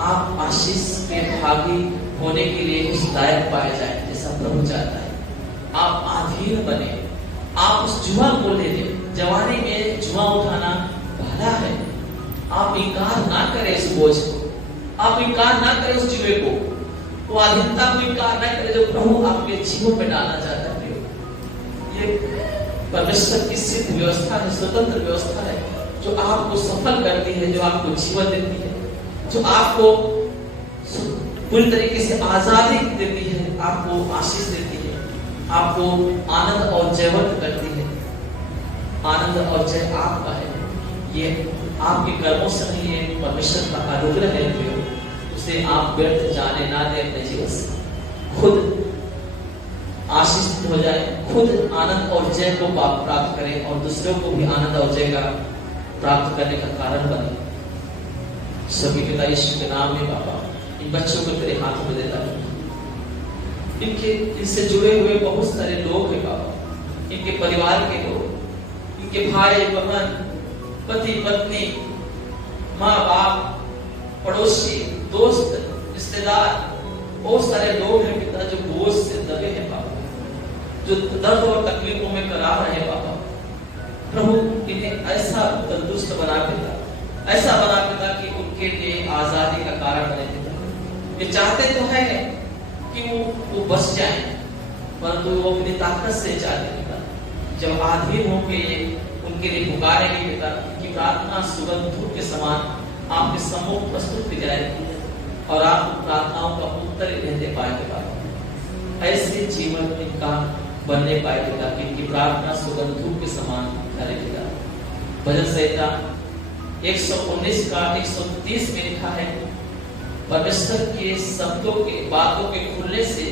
आप आशीष के भागी होने के लिए उस लायक पाए जाए जैसा प्रभु चाहता है। आप अधीन बने, आप उस जुआ को ले लें। जवानी में जुआ उठाना भला है। आप इनकार ना करें इस बोझ को, आप इनकार ना करें उस जुए को, वो अधीनता को इनकार ना करें जो प्रभु आपके जीवन में डालना चाहता है। ये परमेश्वर की सिद्ध व्यवस्था है, स्वतंत्र व्यवस्था है जो आपको सफल करती है, जो आपको जीवन देती है, जो आपको पूरी तरीके से आजादी देती है, आपको आशीष देती है, आपको आनंद और जयवंत करती है। आनंद और जय आपका है। ये आपके कर्मों से नहीं, ये परमेश्वर का अनुग्रह है जो उसे आप व्यर्थ जाने ना दे अपने जीवन से। खुद आशीषित हो जाए, खुद आनंद और जय को प्राप्त करें और दूसरों को भी आनंद और जय का प्राप्त करने का कारण बने। सभी पिता यीशु के नाम में बाबा इन बच्चों को तेरे हाथों में देता हूं। इनसे जुड़े हुए बहुत सारे लोग हैं बाबा, इनके परिवार के लोग, इनके भाई बहन, पति पत्नी, माँ बाप, पड़ोसी, दोस्त, रिश्तेदार, बहुत सारे लोग हैं पिता जो बोझ से दबे हैं बाबा, जो दर्द और तकलीफों में करा रहे हैं बाबा। प्रभु इन्हें ऐसा तंदुरुस्त बना पिता, ऐसा बना पिता कि उनके लिए आजादी का कारण बने पिता। ये चाहते तो है कि वो बच जाएं, परंतु वो अपनी ताकत से चाहते पिता। जब आधीन होंगे ये उनके लिए पुकारेंगे पिता, कि प्रार्थना सुगंध धूप के समान आपके सम्मुख प्रस्तुत की जाएगी और आप प्रार्थनाओं का उत्तर इन्हें दे पाएंगे बाबा। ऐसे जीवन इनका बनने पाए पिता कि इनकी प्रार्थना सुगंध धूप के समान करे पिता। भजन संहिता 119 का 130 में लिखा है, परमेश्वर के शब्दों के बातों के खुलने से